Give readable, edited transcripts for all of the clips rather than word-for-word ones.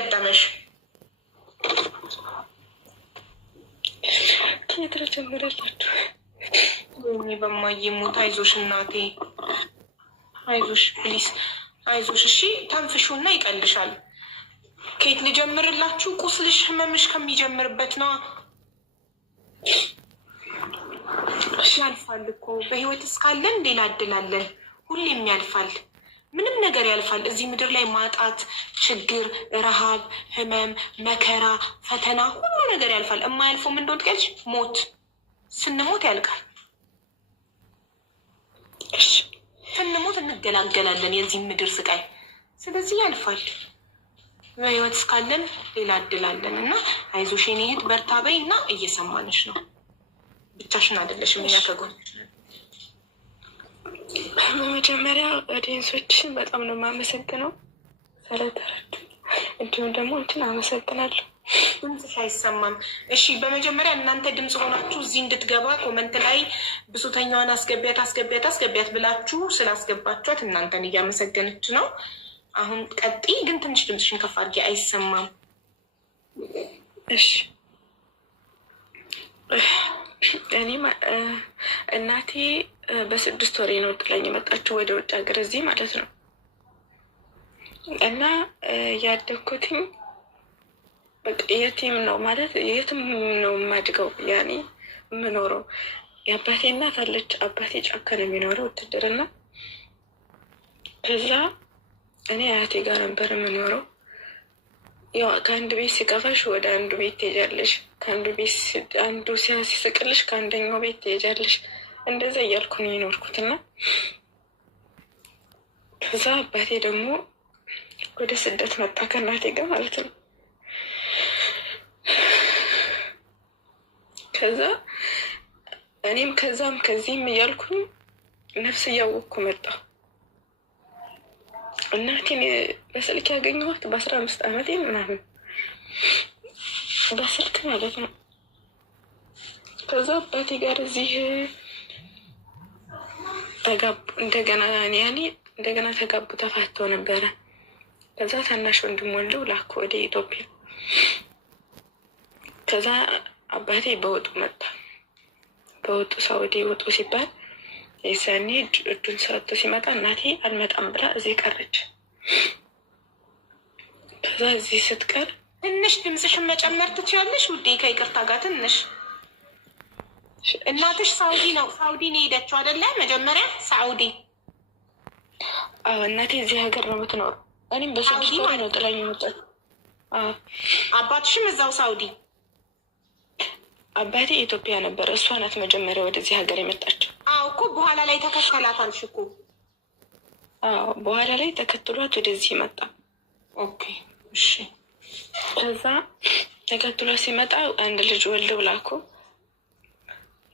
ገጠመሽ? ከየት ጀምረላችሁ? ወይኔ በማዬ ሞት። አይዞሽ እናቴ አይዞሽ፣ ፕሊስ አይዞሽ። እሺ ተንፍሹና ይቀልሻል። ከየት ልጀምርላችሁ? ቁስልሽ ህመምሽ ከሚጀምርበት ነው። ያልፋል እኮ በህይወት እስካለን ሌላ እድላለን። ሁሌም ያልፋል። ምንም ነገር ያልፋል። እዚህ ምድር ላይ ማጣት፣ ችግር፣ ረሃብ፣ ህመም፣ መከራ፣ ፈተና ሁሉ ነገር ያልፋል። የማያልፈው ምን እንደሆነ ትገልጭ? ሞት። ስንሞት ያልቃል። ስንሞት እንገላገላለን የዚህ ምድር ስቃይ። ስለዚህ ያልፋል። በህይወት እስካለን ሌላ እድላለን እና አይዞሽ የኔ እህት በርታ በይ እና እየሰማንሽ ነው። ብቻሽን አይደለሽም፣ እኛ ከጎንሽ ነን። በመጀመሪያ ኦዲየንሶችን በጣም ነው የማመሰግነው ስለተረዱ፣ እንዲሁም ደግሞ እንትን አመሰግናለሁ። ድምፅሽ አይሰማም። እሺ በመጀመሪያ እናንተ ድምፅ ሆናችሁ እዚህ እንድትገባ ኮመንት ላይ ብሶተኛዋን አስገቢያት አስገቢያት አስገቢያት ብላችሁ ስላስገባችኋት እናንተን እያመሰገነች ነው። አሁን ቀጥይ፣ ግን ትንሽ ድምፅሽን ከፍ አድርጊ፣ አይሰማም። እሺ እኔ እናቴ በ6 ወሬ ነው ጥላኝ የመጣችው ወደ ውጭ ሀገር እዚህ ማለት ነው። እና ያደግኩትኝ በቃ የቲም ነው ማለት የትም ነው የማድገው። ያኔ የምኖረው የአባቴ እናት አለች። አባቴ ጫካ ነው የሚኖረው ውትድርና። ከዛ እኔ አያቴ ጋር ነበር የምኖረው። ያው ከአንድ ቤት ሲከፋሽ ወደ አንዱ ቤት ትሄጃለሽ፣ ከአንዱ ቤት አንዱ ሲስቅልሽ ከአንደኛው ቤት ትሄጃለሽ። እንደዛ እያልኩ ነው የኖርኩትና ከዛ አባቴ ደግሞ ወደ ስደት መጣ ከእናቴ ጋር ማለት ነው። ከዛ እኔም ከዛም ከዚህም እያልኩኝ ነፍስ እያወቅኩ መጣ። እናቴን በስልክ ያገኘኋት በ15 ዓመቴ ምናምን በስልክ ማለት ነው። ከዛ አባቴ ጋር እዚህ ተጋቡ። እንደገና ተጋቡ፣ ተፋተው ነበረ። ከዛ ታናሽ ወንድም ወልደው ላኩ ወደ ኢትዮጵያ። ከዛ አባቴ በወጡ መጣ። በወጡ ሳውዲ ወጡ ሲባል የሰኔ እጁን ሰጥቶ ሲመጣ እናቴ አልመጣም ብላ እዚህ ቀረች። ከዛ እዚህ ስትቀር ትንሽ ድምፅሽን መጨመር ትችላለሽ ውዴ? ከይቅርታ ጋር ትንሽ እናትሽ ሳውዲ ነው የሄደችው አይደለ? መጀመሪያ ሳውዲ። አዎ እናቴ እዚህ ሀገር ነው የምትኖር። እኔም በስድስት ወር ነው ጥላኝ የመጣች። አባትሽም እዛው ሳውዲ? አባቴ ኢትዮጵያ ነበር። እሷ ናት መጀመሪያ ወደዚህ ሀገር የመጣችው። አዎ እኮ በኋላ ላይ ተከተላታልሽ እኮ። አዎ በኋላ ላይ ተከትሏት ወደዚህ መጣ። ኦኬ እሺ። ከዛ ተከትሏት ሲመጣ አንድ ልጅ ወልደው ላኩ።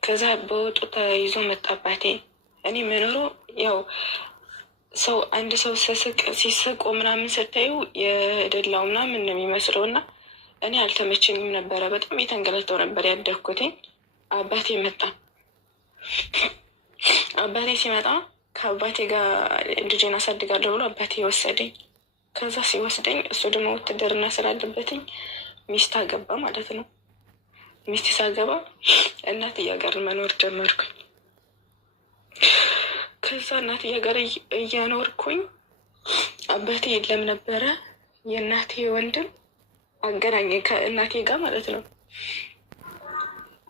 ከዛ በወጡ ተይዞ መጣ አባቴ። እኔ መኖሩ ያው ሰው አንድ ሰው ሲስቆ ምናምን ስታዩ የደላው ምናምን ነው የሚመስለው እና እኔ አልተመቸኝም ነበረ። በጣም የተንገለተው ነበር ያደግኩትኝ። አባቴ መጣ። አባቴ ሲመጣ ከአባቴ ጋር ልጄን አሳድጋለሁ ብሎ አባቴ ወሰደኝ። ከዛ ሲወስደኝ እሱ ደግሞ ውትድርና ስላለበትኝ ሚስት አገባ ማለት ነው። ሚስት ሳገባ እናትዬ ጋር መኖር ጀመርኩኝ። ከዛ እናትዬ ጋር እያኖርኩኝ አባቴ የለም ነበረ። የእናቴ ወንድም አገናኘ ከእናቴ ጋር ማለት ነው።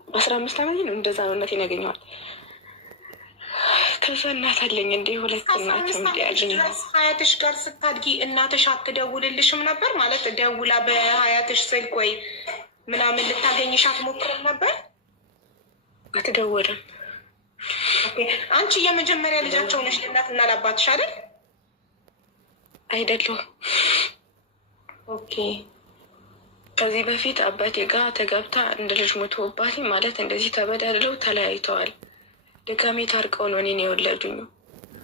በ15 ዓመቴ ነው እንደዛ ነው እናቴን ያገኘዋል። ከዛ እናት አለኝ እንደ ሁለት እናት እንዲያለኝ። ሀያትሽ ጋር ስታድጊ እናትሽ አትደውልልሽም ነበር? ማለት ደውላ በሀያትሽ ስልክ ወይ ምናምን ልታገኝሽ አትሞክርም ነበር? አትደውልም። አንቺ የመጀመሪያ ልጃቸው ነሽ ለእናትና ለአባትሽ አይደል? አይደለሁም። ኦኬ። ከዚህ በፊት አባቴ ጋር ተጋብታ እንደ ልጅ ሞቶባት ማለት እንደዚህ ተበዳድለው ተለያይተዋል። ድጋሜ ታርቀው ነው እኔን የወለዱኝ።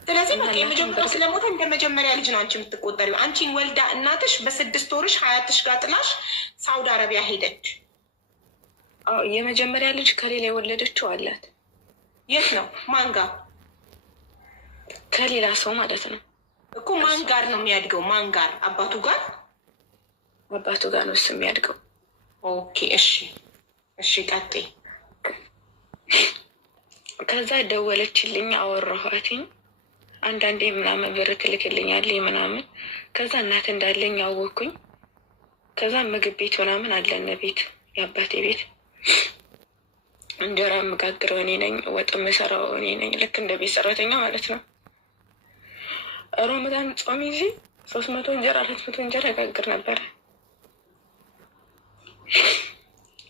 ስለዚህ በቃ የመጀመሪያው ስለሞተ እንደ መጀመሪያ ልጅ ነው አንቺ የምትቆጠሪው። አንቺን ወልዳ እናትሽ በ6 ወርሽ ሀያትሽ ጋር ጥላሽ ሳውዲ አረቢያ ሄደች። የመጀመሪያ ልጅ ከሌላ የወለደችው አላት። የት ነው? ማን ጋር? ከሌላ ሰው ማለት ነው እኮ። ማን ጋር ነው የሚያድገው? ማን ጋር? አባቱ ጋር አባቱ ጋር ነው እሱ የሚያድገው። ኦኬ እሺ ቀጥይ። ከዛ ደወለችልኝ፣ አወራኋትኝ። አንዳንዴ ምናምን ብር ትልክልኛለች ምናምን። ከዛ እናት እንዳለኝ አወኩኝ። ከዛ ምግብ ቤት ምናምን አለን ቤት፣ የአባቴ ቤት። እንጀራ የምጋግረው እኔ ነኝ፣ ወጥ የምሰራው እኔ ነኝ። ልክ እንደ ቤት ሰራተኛ ማለት ነው። ሮመዳን ጾም ይዤ 300 እንጀራ 400 እንጀራ ያጋግር ነበረ።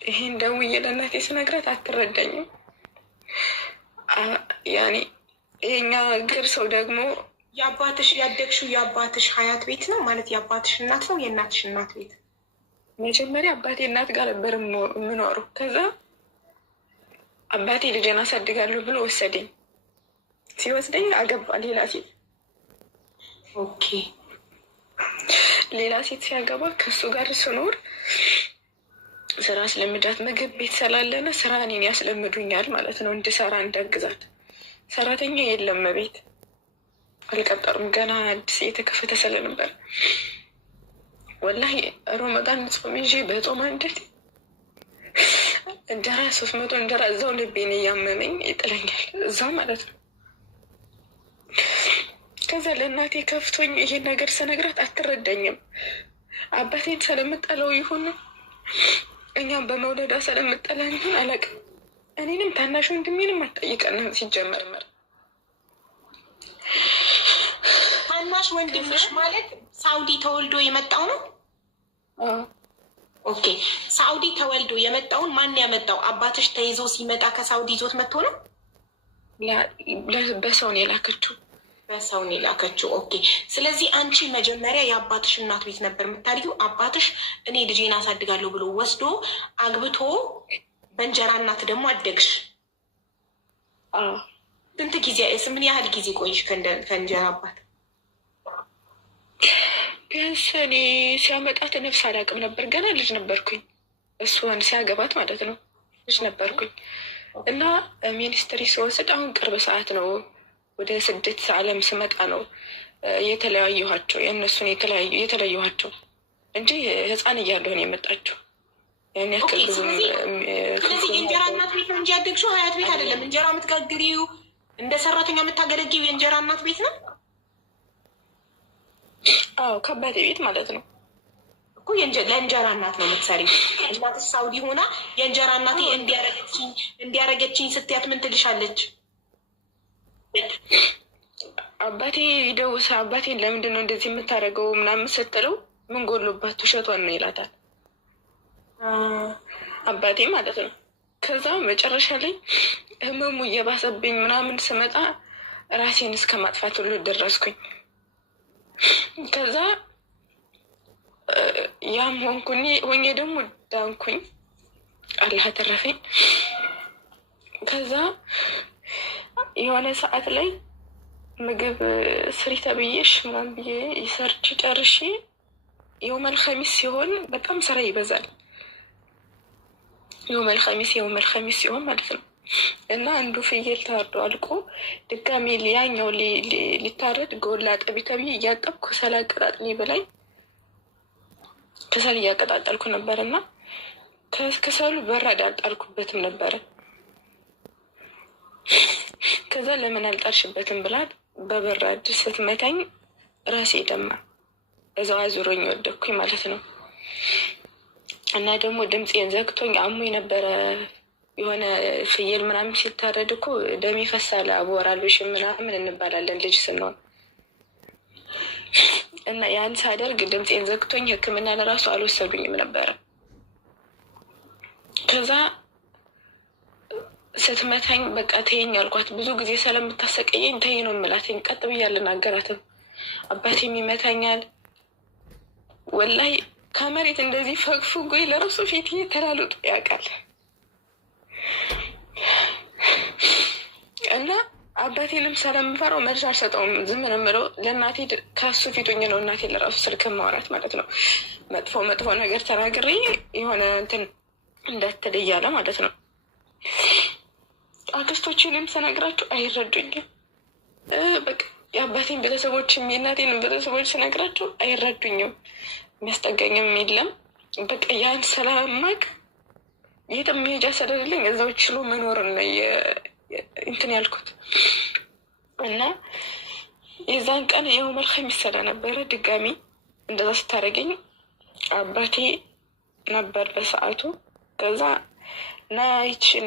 ይሄን ደውዬ ለእናቴ ስነግራት አትረዳኝም። ያኔ የኛ እግር ሰው ደግሞ የአባትሽ ያደግሽው የአባትሽ ሀያት ቤት ነው ማለት የአባትሽ እናት ነው የእናትሽ እናት ቤት? መጀመሪያ አባቴ እናት ጋር ነበር የምኖረው። ከዛ አባቴ ልጄን አሳድጋለሁ ብሎ ወሰደኝ። ሲወስደኝ አገባ ሌላ ሴት። ኦኬ ሌላ ሴት ሲያገባ ከሱ ጋር ስኖር ስራ አስለምዳት፣ ምግብ ቤት ስላለነ ስራ እኔን ያስለምዱኛል ማለት ነው፣ እንድሰራ እንዳግዛት። ሰራተኛ የለም ቤት አልቀጠሩም፣ ገና አዲስ እየተከፈተ ስለነበር። ወላሂ ሮመዳን ጾም ይዤ በጾም አንደት እንጀራ 300 እንጀራ እዛው ልቤን እያመመኝ ይጥለኛል፣ እዛው ማለት ነው። ከዛ ለእናቴ ከፍቶኝ ይሄን ነገር ስነግራት አትረዳኝም። አባቴን ስለምጠለው ይሁን እኛም በመውለዷ ስለምጠላን ይሁን አላውቅም። እኔንም ታናሽ ወንድሜንም አትጠይቀንም ሲጀመር። ታናሽ ወንድምሽ ማለት ሳውዲ ተወልዶ የመጣው ነው? ኦኬ ሳውዲ ተወልዶ የመጣውን ማን ያመጣው? አባትሽ ተይዞ ሲመጣ ከሳውዲ ይዞት መጥቶ ነው? በሰውን የላከችው። በሰውን የላከችው። ኦኬ ስለዚህ አንቺ መጀመሪያ የአባትሽ እናት ቤት ነበር የምታድጊው። አባትሽ እኔ ልጄን አሳድጋለሁ ብሎ ወስዶ አግብቶ በእንጀራ እናት ደግሞ አደግሽ። ስንት ጊዜ ምን ያህል ጊዜ ቆይሽ ከእንጀራ አባት? ቢያንስ እኔ ሲያመጣት ነፍስ አላውቅም ነበር፣ ገና ልጅ ነበርኩኝ። እሱን ሲያገባት ማለት ነው ልጅ ነበርኩኝ። እና ሚኒስትሪ ስወስድ አሁን ቅርብ ሰዓት ነው፣ ወደ 6 ዓለም ስመጣ ነው የተለያየኋቸው፣ የእነሱን የተለያየኋቸው እንጂ ህፃን እያለሁ ነው የመጣችው። ያን ያክል ብዙ። ስለዚህ የእንጀራ እናት ቤት ነው እንጂ ያደግሽው ሀያት ቤት አይደለም። እንጀራ የምትጋግሪው እንደ ሰራተኛ የምታገለጊው የእንጀራ እናት ቤት ነው? አዎ ከአባቴ ቤት ማለት ነው እኮ። ለእንጀራ እናት ነው የምትሰሪ። እናትሽ ሳውዲ ሆና የእንጀራ እናቴ እንዲያረገችኝ ስትያት ምን ትልሻለች? አባቴ ይደውሳ አባቴን ለምንድን ነው እንደዚህ የምታደርገው ምናምን ስትለው ምን ጎሎባት ውሸቷን ነው ይላታል አባቴ ማለት ነው። ከዛ መጨረሻ ላይ ህመሙ እየባሰብኝ ምናምን ስመጣ ራሴን እስከ ማጥፋት ሁሉ ደረስኩኝ። ከዛ ያም ሆኜ ደግሞ ዳንኩኝ፣ አላህ ተረፈኝ። ከዛ የሆነ ሰዓት ላይ ምግብ ስሪ ተብዬሽ ምናምን ብዬ ሰርች ጨርሼ የውመል ኸሚስ ሲሆን በጣም ስራ ይበዛል። የውመል ኸሚስ ሲሆን ማለት ነው። እና አንዱ ፍየል ታርዶ አልቆ ድጋሜ ያኛው ሊታረድ ጎላ ጠቢ ተብዬ እያጠብኩ ከሰል አቀጣጥሌ በላይ ከሰል እያቀጣጠልኩ ነበር። እና ከሰሉ በራድ አልጣልኩበትም ነበረ። ከዛ ለምን አልጣልሽበትም ብላት በበራድ ስትመታኝ ራሴ ደማ፣ እዛው አዙሮኝ ወደኩኝ ማለት ነው። እና ደግሞ ድምፄን ዘግቶኝ አሞኝ ነበረ። የሆነ ፍየል ምናምን ሲታረድ እኮ ደም ይፈሳል፣ አቦራ አልብሽም ምናምን እንባላለን ልጅ ስንሆን። እና ያን ሳደርግ ድምፄን ዘግቶኝ ሕክምና ለራሱ አልወሰዱኝም ነበረ። ከዛ ስትመታኝ በቃ ተይኝ አልኳት። ብዙ ጊዜ ስለምታሰቀየኝ ተይ ነው የምላትኝ። ቀጥ ብዬ አልናገራትም። አባቴም ይመታኛል። ወላሂ ከመሬት እንደዚህ ፈግፍጎኝ ለራሱ ፊት ተላልጦ ያውቃል። እና አባቴንም ስለምፈራው መልስ አልሰጠውም። ዝም ነው የምለው። ለእናቴ ከሱ ፊቱኝ ነው እናቴ ለራሱ ስልክ ማውራት ማለት ነው። መጥፎ ነገር ተናግሬ የሆነ እንትን እንዳትል እያለ ማለት ነው። አክስቶችንም ስነግራቸው አይረዱኝም። በቃ የአባቴን ቤተሰቦችም የእናቴን ቤተሰቦች ስነግራቸው አይረዱኝም። የሚያስጠጋኝም የለም። በቃ ያን ስለማቅ የትም መሄጃ ስለሌለኝ እዛው ችሎ መኖርን ነው እንትን ያልኩት እና የዛን ቀን ያው መልካም ይሰራ ነበረ። ድጋሚ እንደዛ ስታደርገኝ አባቴ ነበር በሰዓቱ። ከዛ እና ይችን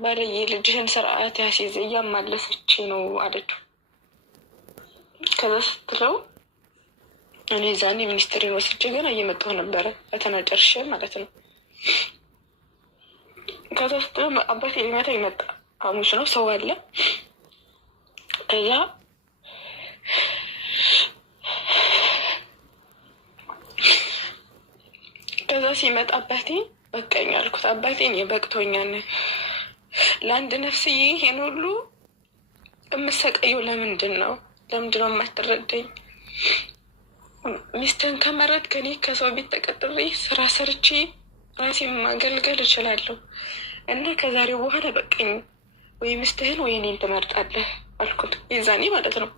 ባለየ ልጅህን ስርዓት ያስይዝ እያማለሰች ነው አለችው። ከዛ ስትለው እኔ ዛኔ ሚኒስትሪን ወስጄ ገና እየመጣሁ ነበረ ፈተና ጨርሼ ማለት ነው። ከዛ ስትለው አባቴ ሊመታ ይመጣ ሐሙስ ነው ሰው አለ። ከዛ ሲመጣ አባቴ በቃኝ አልኩት። አባቴን የበቅቶኛል ለአንድ ነፍስዬ ይሄን ሁሉ የምሰቀየው ለምንድን ነው? ለምንድን ነው የማትረዳኝ? ሚስትህን ከመረጥ ከኔ ከሰው ቤት ተቀጥሬ ስራ ሰርቼ ራሴን ማገልገል እችላለሁ እና ከዛሬው በኋላ በቃኝ፣ ወይ ሚስትህን ወይ እኔን ትመርጣለህ አልኩት። የዛኔ ማለት ነው።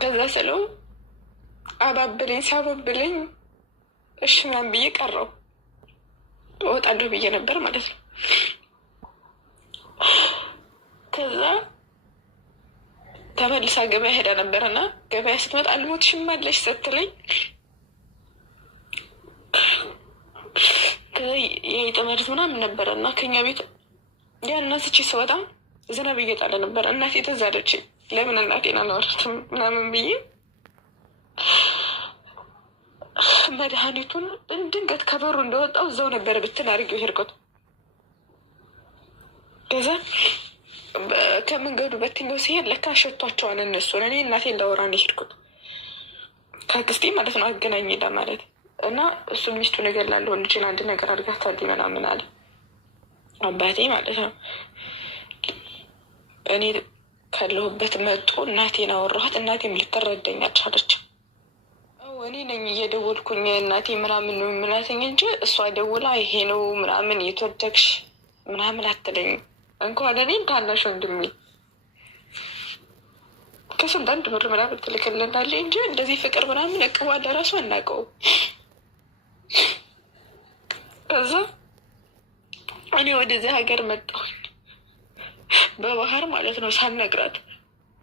ከዛ ስለው አባብለኝ ሲያባብለኝ እሺ ምናምን ብዬ ቀረው። እወጣለሁ ብዬ ነበር ማለት ነው። ከዛ ተመልሳ ገበያ ሄዳ ነበርና ገበያ ስትመጣ አልሞትሽም አለሽ ስትለኝ የይጥ መርዝ ምናምን ነበረ እና ከኛ ቤት ያናስቺ ስወጣ ዝናብ እየጣለ ነበር። እናቴ ትዝ አለችኝ። ለምን እናቴን አላወራትም ምናምን ብዬ መድኃኒቱን ድንገት ከበሩ እንደወጣው እዛው ነበረ ብትን አድርጌው ሄድኩት። ከዛ ከመንገዱ በትኛው ሲሄድ ለካ ሸቷቸዋን እነሱን እኔ እናቴ እንዳወራ ነው ሄድኩት። ከአክስቴ ማለት ነው አገናኝ ለማለት እና እሱን ሚስቱን እገላለሁ ልጅን አንድ ነገር አድርጋታለች ምናምን አለ አባቴ ማለት ነው። እኔ ካለሁበት መጡ። እናቴን አወራኋት። እናቴም ልትረዳኝ አልቻለችም። እኔ ነኝ እየደወልኩኝ እናቴ ምናምን ነው የምላትኝ እንጂ እሷ ደውላ ይሄ ነው ምናምን የተወደግሽ ምናምን አትለኝም። እንኳን እኔ ታናሽ ወንድሜ ከስንት አንድ ብር ምናምን ትልክልናለች እንጂ እንደዚህ ፍቅር ምናምን እቅባ ለራሱ አናውቀውም። ከዛ እኔ ወደዚህ ሀገር መጣሁኝ በባህር ማለት ነው ሳልነግራት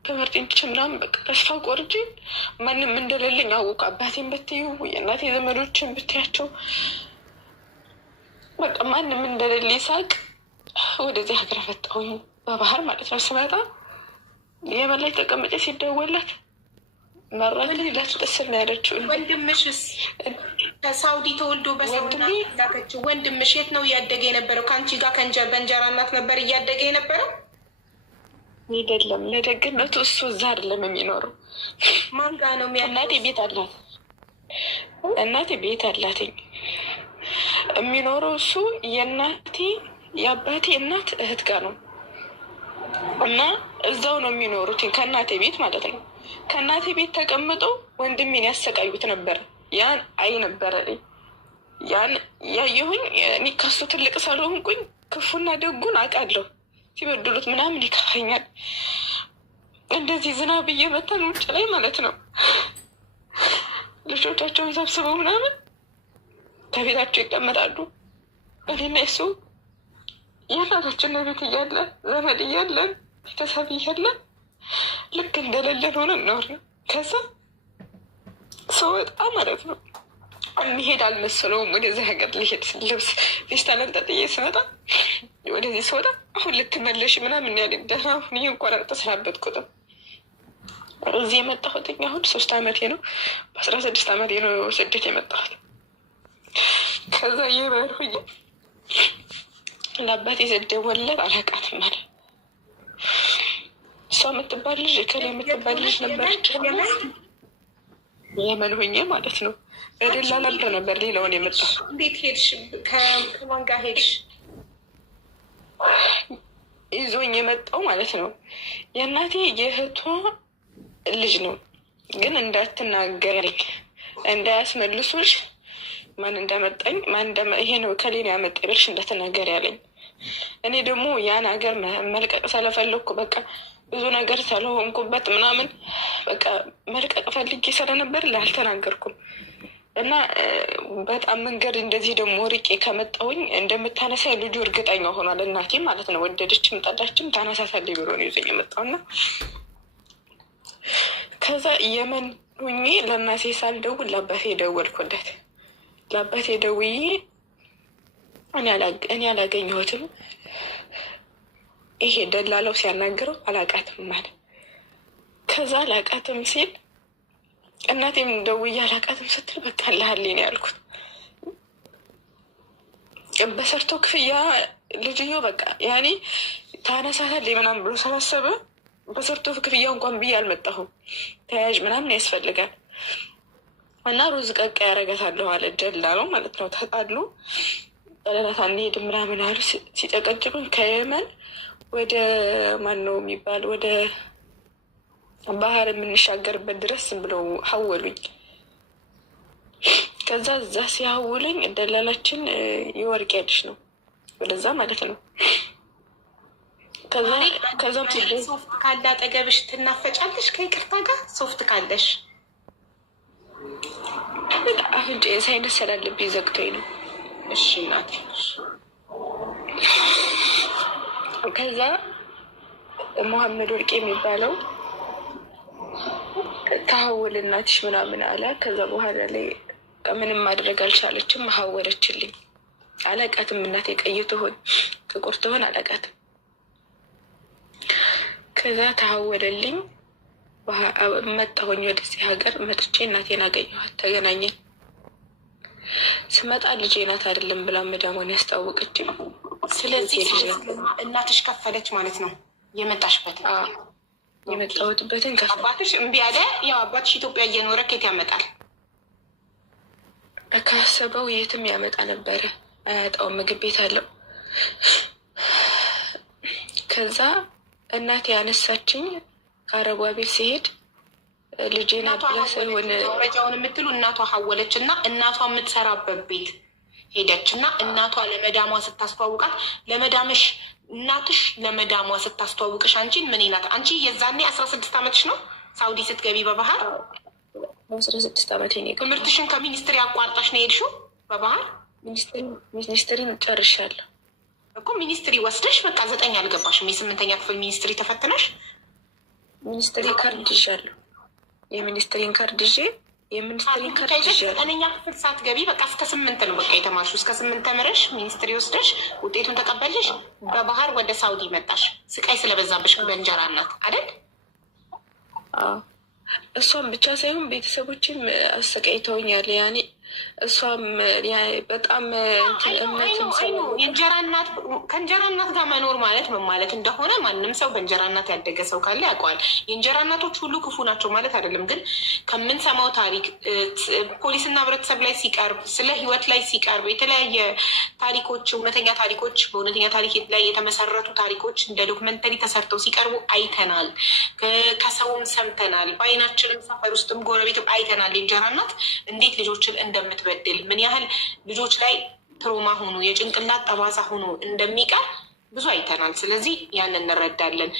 ትምህርቴን ትቼ ምናምን በቃ ተስፋ ቆርጬ ማንም እንደሌለኝ አወቁ። አባቴን ብትዩ የእናቴ ዘመዶችን ብትያቸው በቃ ማንም እንደሌለኝ ሳቅ ወደዚህ ሀገር መጣሁኝ በባህር ማለት ነው። ስመጣ የመን ላይ ተቀምጬ ሲደወላት መራት ላትጠስል ነው ያለችው። ወንድምሽስ ከሳውዲ ተወልዶ በሳውዲ ላከችው። ወንድምሽ የት ነው እያደገ የነበረው? ከአንቺ ጋር በእንጀራ እናት ነበር እያደገ የነበረው? አይደለም፣ ለደግነቱ እሱ እዛ አይደለም የሚኖረው። ማን ጋር ነው? እናቴ ቤት አላት። እናቴ ቤት አላትኝ የሚኖረው እሱ የእናቴ የአባቴ እናት እህት ጋር ነው እና እዛው ነው የሚኖሩት ከእናቴ ቤት ማለት ነው። ከእናቴ ቤት ተቀምጠው ወንድሜን ያሰቃዩት ነበር። ያን አይ ነበረ ያን ያየሁኝ እኔ ከሱ ትልቅ ስለሆንኩኝ ክፉና ደጉን አውቃለሁ። ሲበድሉት ምናምን ይከፋኛል። እንደዚህ ዝናብ እየመታን ውጭ ላይ ማለት ነው ልጆቻቸውን ሰብስበው ምናምን ከቤታቸው ይቀመጣሉ። እኔና እሱ የእናታችን ቤት እያለን ዘመድ እያለን ቤተሰብ እያለን ልክ እንደሌለን ሆነ እኖር ነው። ከዛ ስወጣ ማለት ነው የሚሄድ አልመሰለውም። ወደዚህ ሀገር ሊሄድ ልብስ ፌስታልን ጠጥዬ ስመጣ ወደዚህ ስወጣ አሁን ልትመለሽ ምናምን ያለ ደህና አሁን ይህ እንኳን አልተሰናበትኩትም። እዚህ የመጣሁት አሁን 3 ዓመቴ ነው። በ16 ዓመቴ ነው ስደት የመጣሁት። ከዛ እየበርሁኝ ለአባቴ ስደወልለት አላውቃትም አለ። እሷ የምትባል ልጅ ከሌ የምትባል ልጅ ነበረች የመን ሆኜ ማለት ነው። እድላ ነበር ሌላውን የመጣው። እንዴት ሄድሽ? ከማን ጋር ሄድሽ? ይዞኝ የመጣው ማለት ነው የእናቴ የእህቷ ልጅ ነው። ግን እንዳትናገሪ እንዳያስመልሱሽ ማን እንዳመጣኝ ይሄ ነው ከሌላ ያመጣ ብልሽ እንዳትናገሪ ያለኝ። እኔ ደግሞ ያን ሀገር መልቀቅ ስለፈለኩ በቃ ብዙ ነገር ስለሆንኩበት ምናምን በቃ መልቀቅ ፈልጌ ስለነበር አልተናገርኩም። እና በጣም መንገድ እንደዚህ ደግሞ ርቄ ከመጣሁኝ እንደምታነሳ ልጁ እርግጠኛ ሆኗል። እናቴ ማለት ነው ወደደችም ጠላችም ታነሳሳለኝ ብሎ ነው ይዘኝ የመጣውና ከዛ የመን ሁኜ ለእናቴ ሳልደውል ለአባቴ ደወልኩለት። ለአባቴ ደውዬ እኔ አላገኘሁትም፣ ይሄ ደላላው ሲያናግረው አላቃትም ማለት። ከዛ አላቃትም ሲል እናቴም ደውዬ አላቃትም ስትል በቃ አለህልኝ ነው ያልኩት። በሰርቶ ክፍያ ልጅዮ በቃ ያኔ ታነሳታለኝ ምናምን ብሎ ስላሰበ በሰርቶ ክፍያ እንኳን ብዬ አልመጣሁም። ተያዥ ምናምን ያስፈልጋል እና ሩዝ ቀቃ ያረጋታለሁ አለ ደላላው ማለት ነው። ተጣሉ። ጠለላት አንሄድ ምናምን አሉ ሲጨቀጭቁኝ ከየመን ወደ ማን ነው የሚባል ወደ ባህር የምንሻገርበት ድረስ ዝም ብለው ሀወሉኝ። ከዛ እዛ ሲያውሉኝ ደላላችን የወርቅ ያድሽ ነው ወደዛ ማለት ነው። ከዛም ሶፍት ካለ አጠገብሽ ትናፈጫለሽ ከይቅርታ ጋር ሶፍት ካለሽ። አፍንጫ ሳይነስ ስላለብኝ ዘግቶኝ ነው። እሺ እናቴ። ከዛ መሐመድ ወርቅ የሚባለው ተሀወል እናትሽ ምናምን አለ። ከዛ በኋላ ላይ ምንም ማድረግ አልቻለችም፣ ሀወለችልኝ። አላቃትም እናቴ ቀይ ትሆን ጥቁር ትሆን አላቃትም። ከዛ ተሀወለልኝ። መጣሁኝ ወደዚህ ሀገር መጥቼ እናቴን አገኘኋት፣ ተገናኘን። ስመጣ ልጄ ናት አይደለም ብላ መዳሟን ያስታወቀችኝ። ስለዚህ እናትሽ ከፈለች ማለት ነው የመጣሽበትን የመጣሁትበትን አባትሽ እምቢ አለ። ያው አባትሽ ኢትዮጵያ እየኖረ ከየት ያመጣል? ካሰበው የትም ያመጣ ነበረ፣ አያጣውም። ምግብ ቤት አለው። ከዛ እናቴ ያነሳችኝ ከአረቧ ቤት ሲሄድ ልጄን መረጃውን የምትሉ እናቷ ሀወለች እና እናቷ የምትሰራበት ቤት ሄደች እና እናቷ ለመዳሟ ስታስተዋውቃት ለመዳምሽ እናትሽ ለመዳሟ ስታስተዋውቅሽ አንቺን ምን ናት? አንቺ የዛኔ 16 ዓመትሽ ነው ሳውዲ ስትገቢ በባህር 16 ዓመት ኔ ትምህርትሽን ከሚኒስትሪ አቋርጣሽ ነው የሄድሽው በባህር? ሚኒስትሪን ጨርሻለሁ እኮ ሚኒስትሪ ወስደሽ በቃ 9 አልገባሽም። የ8ኛ ክፍል ሚኒስትሪ ተፈትነሽ ሚኒስትሪ ካርድ ይዣለሁ። የሚኒስትሪን ካርድ ይዤ የሚኒስትሪን ካርድ ይዣለሁ። 9ኛ ክፍል ሳትገቢ በቃ እስከ 8 ነው በቃ የተማርሽው። እስከ 8 ተምረሽ ሚኒስትሪ ወስደሽ ውጤቱን ተቀበልሽ በባህር ወደ ሳውዲ መጣሽ። ስቃይ ስለበዛብሽ በእንጀራ እናት አይደል? እሷም ብቻ ሳይሆን ቤተሰቦችም አሰቃይተውኛል። ያኔ እሷም በጣም የእንጀራ እናት ከእንጀራ እናት ጋር መኖር ማለት ምን ማለት እንደሆነ ማንም ሰው በእንጀራ እናት ያደገ ሰው ካለ ያውቀዋል። የእንጀራ እናቶች ሁሉ ክፉ ናቸው ማለት አይደለም፣ ግን ከምንሰማው ታሪክ ፖሊስና ህብረተሰብ ላይ ሲቀርብ፣ ስለ ህይወት ላይ ሲቀርብ የተለያየ ታሪኮች፣ እውነተኛ ታሪኮች፣ በእውነተኛ ታሪክ ላይ የተመሰረቱ ታሪኮች እንደ ዶክመንተሪ ተሰርተው ሲቀርቡ አይተናል፣ ከሰውም ሰምተናል፣ በአይናችንም ሰፈር ውስጥም ጎረቤትም አይተናል። የእንጀራ እናት እንዴት ልጆችን እንደምትበድል ምን ያህል ልጆች ላይ ትሮማ ሆኖ የጭንቅላት ጠባሳ ሆኖ እንደሚቀር ብዙ አይተናል። ስለዚህ ያን እንረዳለን።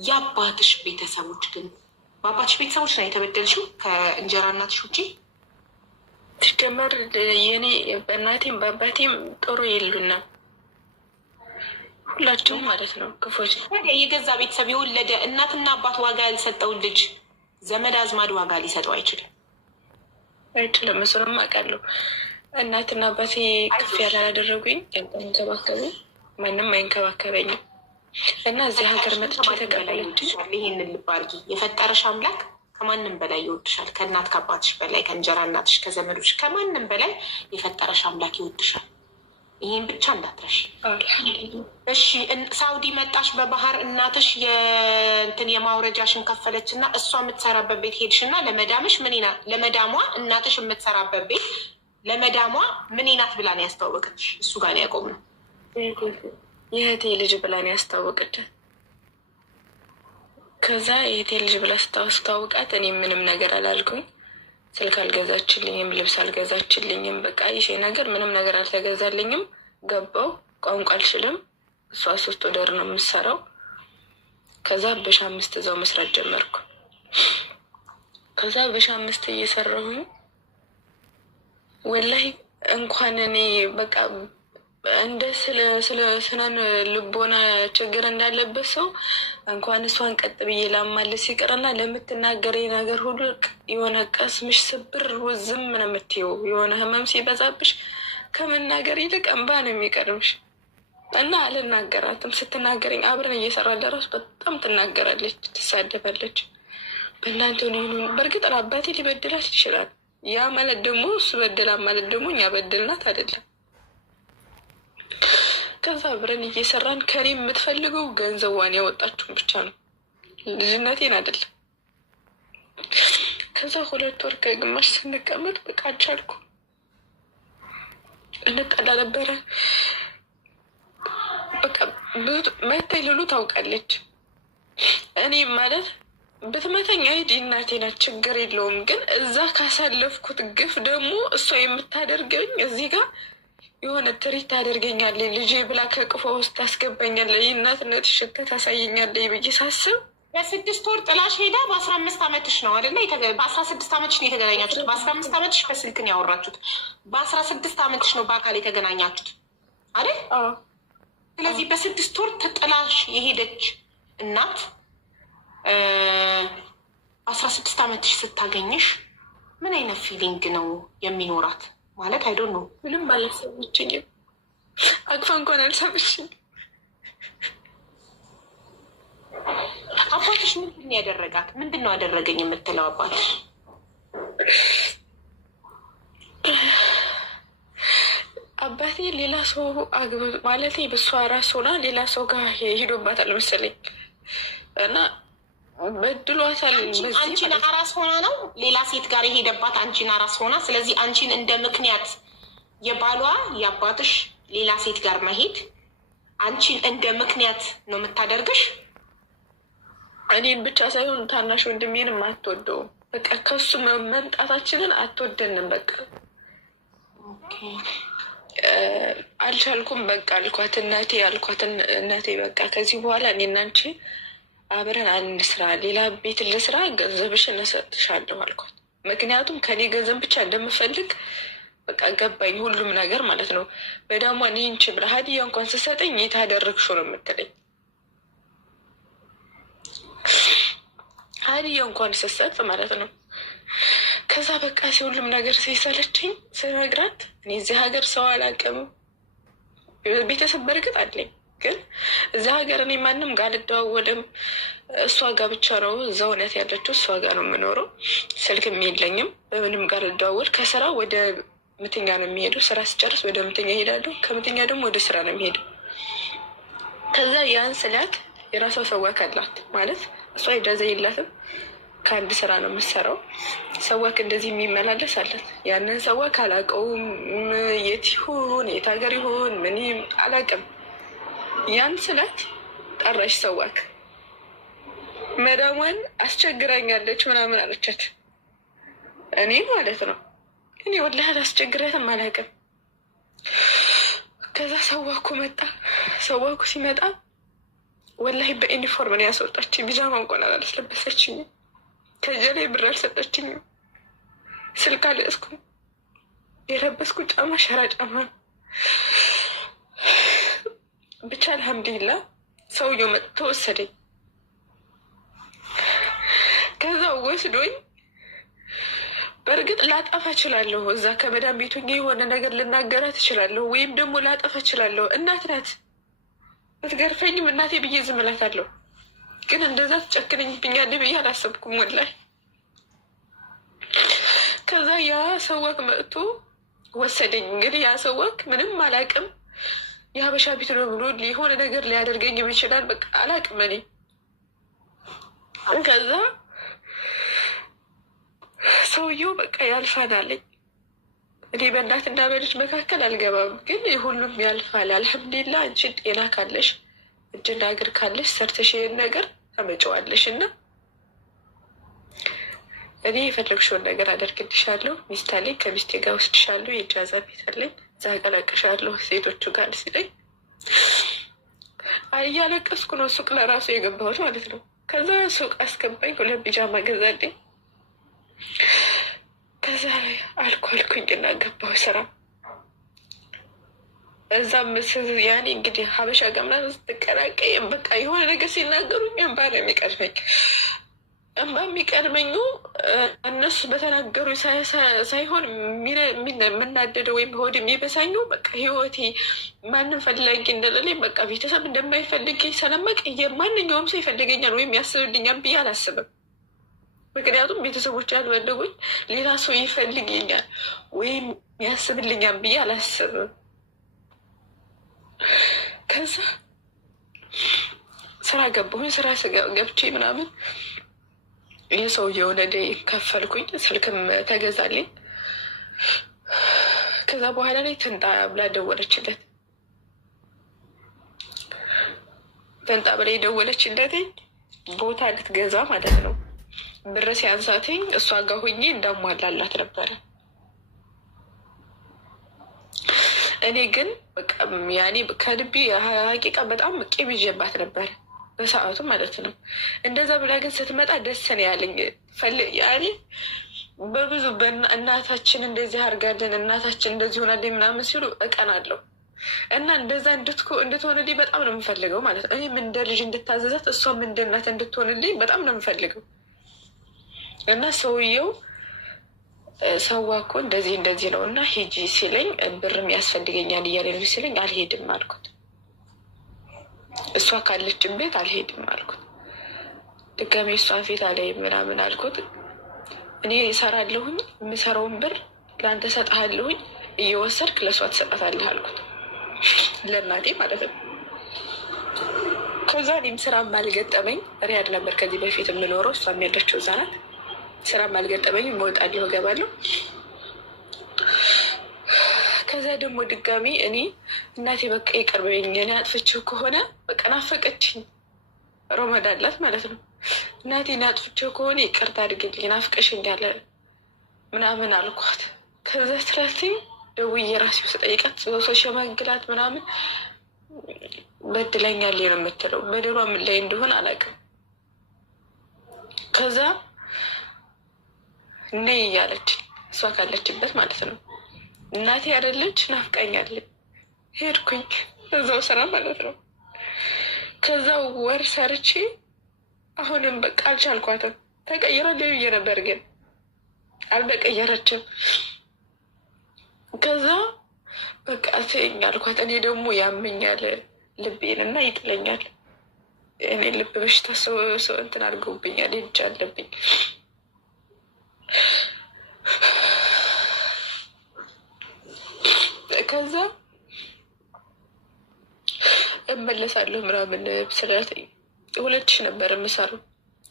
የአባትሽ ቤተሰቦች ግን በአባትሽ ቤተሰቦች ነው የተበደልሽው ከእንጀራ እናትሽ ውጭ? ሲጀመር የኔ በእናቴም በአባቴም ጥሩ የሉና ሁላቸውም ማለት ነው ክፎች። የገዛ ቤተሰብ የወለደ እናትና አባት ዋጋ ያልሰጠውን ልጅ ዘመድ አዝማድ ዋጋ ሊሰጠው አይችልም። እሱንም አውቃለሁ። እናትና አባቴ ከፍ ያላደረጉኝ ያንከባከቡ ማንም አይንከባከበኝም እና እዚህ ሀገር መጥቼ ተቀበለች። ይህንን ልብ አድርጊ። የፈጠረሽ አምላክ ከማንም በላይ ይወድሻል። ከእናት ከአባትሽ በላይ ከእንጀራ እናትሽ ከዘመዶች ከማንም በላይ የፈጠረሽ አምላክ ይወድሻል። ይህን ብቻ እንዳትረሽ እሺ። ሳውዲ መጣሽ በባህር እናትሽ የማውረጃሽን ከፈለች እና እሷ የምትሰራበት ቤት ሄድሽ እና ለመዳምሽ ምን ናት? ለመዳሟ እናትሽ የምትሰራበት ቤት ለመዳሟ ምን ናት ብላ ነው ያስተዋወቀች? እሱ ጋር ነው ያቆምነው። የእህቴ ልጅ ብላ ነው ያስተዋወቀች። ከዛ የእህቴ ልጅ ብላ ስታስተዋውቃት እኔ ምንም ነገር አላልኩኝ። ስልክ አልገዛችልኝም፣ ልብስ አልገዛችልኝም። በቃ ይሄ ነገር ምንም ነገር አልተገዛልኝም። ገባው ቋንቋ አልችልም። እሷ 3 ወር ነው የምትሰራው። ከዛ በ5 እዛው መስራት ጀመርኩ። ከዛ በ5 እየሰራሁኝ ወላሂ እንኳን እኔ በቃ እንደ ስለ ስነን ልቦና ችግር እንዳለበት ሰው እንኳን እሷን ቀጥ ብዬ ላማልስ ይቅርና ለምትናገረኝ ነገር ሁሉ የሆነ ቀስምሽ ስብር ዝም ነው የምትይው። የሆነ ህመም ሲበዛብሽ ከመናገር ይልቅ እንባ ነው የሚቀርብሽ። እና አልናገራትም። ስትናገረኝ አብረን እየሰራ ለራሱ በጣም ትናገራለች፣ ትሳደባለች። በእናንተ ሆኑ። በእርግጥ አባቴ ሊበድላት ይችላል። ያ ማለት ደግሞ እሱ በደላ ማለት ደግሞ እኛ በደልናት አይደለም። ከዛ አብረን እየሰራን ከኔ የምትፈልገው ገንዘቧን ያወጣችሁን ብቻ ነው፣ ልጅነቴን አይደለም። ከዛ 2 ወር ከግማሽ ስንቀመጥ በቃ አልቻልኩም። እንጣላ ነበረ። በቃ መተይ ልሉ ታውቃለች። እኔ ማለት ብትመተኛ ሂድ እናቴ ናት፣ ችግር የለውም። ግን እዛ ካሳለፍኩት ግፍ ደግሞ እሷ የምታደርገኝ እዚህ ጋር የሆነ ትሪት ታደርገኛለች። ልጄ ብላ ከቅፎ ውስጥ ታስገባኛለች። የእናትነት ሽታ ታሳየኛለች ብዬ ሳስብ በ6 ወር ጥላሽ ሄዳ በ15 ዓመትሽ ነው አይደለ? በ16 ዓመትሽ ነው የተገናኛችሁት። በ15 ዓመትሽ በስልክን ያወራችሁት። በ16 ዓመትሽ ነው በአካል የተገናኛችሁት አይደል? ስለዚህ በ6 ወር ጥላሽ የሄደች እናት 16 ዓመትሽ ስታገኝሽ ምን አይነት ፊሊንግ ነው የሚኖራት? ማለት አይዶን ነው። ምንም አላሰበችኝም። አቅፋ እንኳን አልሳበችኝ። አባትሽ ምንድን ነው ያደረጋት? ምንድን ነው አደረገኝ የምትለው አባትሽ? አባቴ ሌላ ሰው ማለት በሷ ራስ ሆና ሌላ ሰው ጋር ሄዶባታል መሰለኝ እና በድሏታል። አንቺን አራስ ሆና ነው ሌላ ሴት ጋር የሄደባት፣ አንቺን አራስ ሆና። ስለዚህ አንቺን እንደ ምክንያት የባሏ የአባትሽ ሌላ ሴት ጋር መሄድ አንቺን እንደ ምክንያት ነው የምታደርግሽ። እኔን ብቻ ሳይሆን ታናሽ ወንድሜንም አትወደውም። በቃ ከሱ መምጣታችንን አትወደንም። በቃ አልቻልኩም። በቃ አልኳት እናቴ እናቴ በቃ ከዚህ በኋላ እኔና አንቺ አብረን አንስራ፣ ሌላ ቤት ልስራ፣ ገንዘብሽን እሰጥሻለሁ አልኳት። ምክንያቱም ከኔ ገንዘብ ብቻ እንደምፈልግ በቃ ገባኝ፣ ሁሉም ነገር ማለት ነው። በዳሟ እኔንች ብላ ሀዲያ እንኳን ስሰጠኝ የታደረግሽው ነው የምትለኝ። ሀዲያ እንኳን ስሰጥ ማለት ነው። ከዛ በቃ ሁሉም ነገር ሲሰለችኝ ስነግራት እኔ እዚህ ሀገር ሰው አላውቅም። ቤተሰብ በእርግጥ አለኝ ግን እዚህ ሀገር እኔ ማንም ጋር አልደዋወልም። እሷ ጋር ብቻ ነው እዛ እውነት ያለችው፣ እሷ ጋር ነው የምኖረው። ስልክም የለኝም፣ በምንም ጋር ልደዋወል። ከስራ ወደ ምትኛ ነው የሚሄደው። ስራ ስጨርስ ወደ ምትኛ ሄዳለሁ። ከምትኛ ደግሞ ወደ ስራ ነው የሚሄደው። ከዛ ያን ስላት የራሷ ሰዋክ አላት ማለት እሷ ኢጃዛ የላትም። ከአንድ ስራ ነው የምትሰራው። ሰዋክ እንደዚህ የሚመላለስ አላት። ያንን ሰዋክ አላውቀውም፣ የት ይሁን የት ሀገር ይሁን ምን አላውቅም። ያን ስላት ጠራሽ ሰዋክ መዳሟን አስቸግራኛለች ምናምን አለቻት። እኔ ማለት ነው እኔ ወላሂ አላስቸግራትም አላውቅም። ከዛ ሰዋኩ መጣ። ሰዋኩ ሲመጣ ወላሂ በዩኒፎርም ነው ያስወጣች። ቢጃማ እንኳን አላስለበሰችኝም። ከጀሌ ብር አልሰጠችኝም። ስልክ አልያዝኩም። የለበስኩ ጫማ ሸራ ጫማ ነው። ብቻ አልሐምዱሊላህ ሰውየው መጥቶ ወሰደኝ። ከዛ ወስዶኝ በእርግጥ ላጠፋ እችላለሁ። እዛ ከመዳን ቤቱ የሆነ ነገር ልናገራት እችላለሁ፣ ወይም ደግሞ ላጠፋ እችላለሁ። እናት ናት፣ ብትገርፈኝም እናቴ ብዬ ዝም እላታለሁ። ግን እንደዛ ትጨክነኝብኛለች ብዬ አላሰብኩም ወላሂ። ከዛ ያ ሰዋክ መጥቶ ወሰደኝ። እንግዲህ ያ ሰዋክ ምንም አላውቅም፣ የሀበሻ ቤት ነው ብሎ የሆነ ነገር ሊያደርገኝ ይችላል። በቃ አላውቅም እኔ። ከዛ ሰውየው በቃ ያልፋል አለኝ። እኔ በእናትና በልጅ መካከል አልገባም፣ ግን ሁሉም ያልፋል። አልሐምዱሊላህ አንቺን ጤና ካለሽ እጅና እግር ካለሽ ሰርተሽ ይሄን ነገር ታመጪዋለሽ እና እኔ የፈለግሽውን ነገር አደርግልሻለሁ። ሚስት አለኝ፣ ከሚስቴ ጋር ወስድሻለሁ። የኢጃዛ ቤት አለኝ፣ እዛ ቀላቅሻለሁ ሴቶቹ ጋር ሲለኝ እያለቀስኩ ነው ሱቅ ለራሱ የገባሁት ማለት ነው። ከዛ ሱቅ አስገባኝ፣ 2 ቢጃማ ገዛልኝ። ከዛ ላይ አልኳልኩኝና ገባሁ ስራ። እዛም ያኔ እንግዲህ ሀበሻ ገምና ስትቀላቀይ በቃ የሆነ ነገር ሲናገሩኝ እንባ ነው የሚቀድመኝ። እንባ የሚቀድመኙ እነሱ በተናገሩ ሳይሆን የምናደደው ወይም ሆድ የሚበሳኙ በቃ ህይወቴ ማንም ፈላጊ እንደሌለኝ በቃ ቤተሰብ እንደማይፈልገኝ ስለማቅ ማንኛውም ሰው ይፈልገኛል ወይም ያስብልኛል ብዬ አላስብም። ምክንያቱም ቤተሰቦች ያልፈለጉኝ ሌላ ሰው ይፈልገኛል ወይም ያስብልኛል ብዬ አላስብም። ከዛ ስራ ገባሁኝ። ስራ ገብቼ ምናምን የሰውዬው ወደ ከፈልኩኝ፣ ስልክም ተገዛልኝ። ከዛ በኋላ ላይ ትንጣ ብላ ደወለችለት። ትንጣ ብላ የደወለችለት ቦታ ልትገዛ ማለት ነው። ብር ሲያንሳትኝ እሷ ጋር ሆኜ እንዳሟላላት ነበረ። እኔ ግን ያኔ ከልቢ ሀቂቃ በጣም ቂም ይዤባት ነበረ በሰዓቱ ማለት ነው። እንደዛ ብላ ግን ስትመጣ ደስ ነው ያለኝ። ያኔ በብዙ እናታችን እንደዚህ አድርጋለን እናታችን እንደዚህ ሆናለኝ ምናምን ሲሉ እቀናለሁ እና እንደዛ እንድትሆንልኝ በጣም ነው የምፈልገው ማለት ነው። እኔም እንደ ልጅ እንድታዘዛት እሷም እንደ እናት እንድትሆንልኝ በጣም ነው የምፈልገው። እና ሰውየው ሰዋ እኮ እንደዚህ እንደዚህ ነው እና ሂጂ ሲለኝ ብርም ያስፈልገኛል እያለ ነው ሲለኝ አልሄድም አልኩት። እሷ ካለችን ቤት አልሄድም አልኩት። ድጋሜ እሷን ፊት አላይ ምናምን አልኩት። እኔ እሰራለሁኝ፣ የምሰራውን ብር ለአንተ ሰጥሃለሁኝ፣ እየወሰድክ ለእሷ ትሰጣታለህ አልኩት። ለእናቴ ማለት ነው። ከዛ እኔም ስራም አልገጠመኝ። ሪያድ ነበር ከዚህ በፊት የምኖረው፣ እሷም ያለችው እዛ ናት። ስራም አልገጠመኝ፣ እወጣለሁ እገባለሁ። ከዛ ደግሞ ድጋሚ እኔ እናቴ በቃ ይቅርበኝ፣ እኔ አጥፍቼው ከሆነ በቃ ናፈቀችኝ። ሮመዳን ዕለት ማለት ነው። እናቴ እኔ አጥፍቼው ከሆነ ይቅርታ አድርግልኝ፣ ናፍቀሽኛል ምናምን አልኳት። ከዛ ስላትኝ ደውዬ ራሴው ስጠይቃት ሰው ሸመግላት ምናምን በድለኛል ነው የምትለው። በደሏ ምን ላይ እንደሆነ አላውቅም። ከዛ እኔ እያለች እሷ ካለችበት ማለት ነው። እናቴ ያደለች ናፍቃኛለች። ሄድኩኝ እዛው ስራ ማለት ነው። ከዛው ወር ሰርቼ አሁንም በቃ አልቻልኳትም። ተቀይራለች ብዬ ነበር ግን አልተቀየረችም። ከዛ በቃ ተይኝ አልኳት። እኔ ደግሞ ያመኛል ልቤን እና ይጥለኛል። እኔ ልብ በሽታ ሰው እንትን አድርገውብኛል፣ እጅ አለብኝ። ከዛ እመለሳለሁ ምናምን ስላት 2000 ነበር የምሰራው።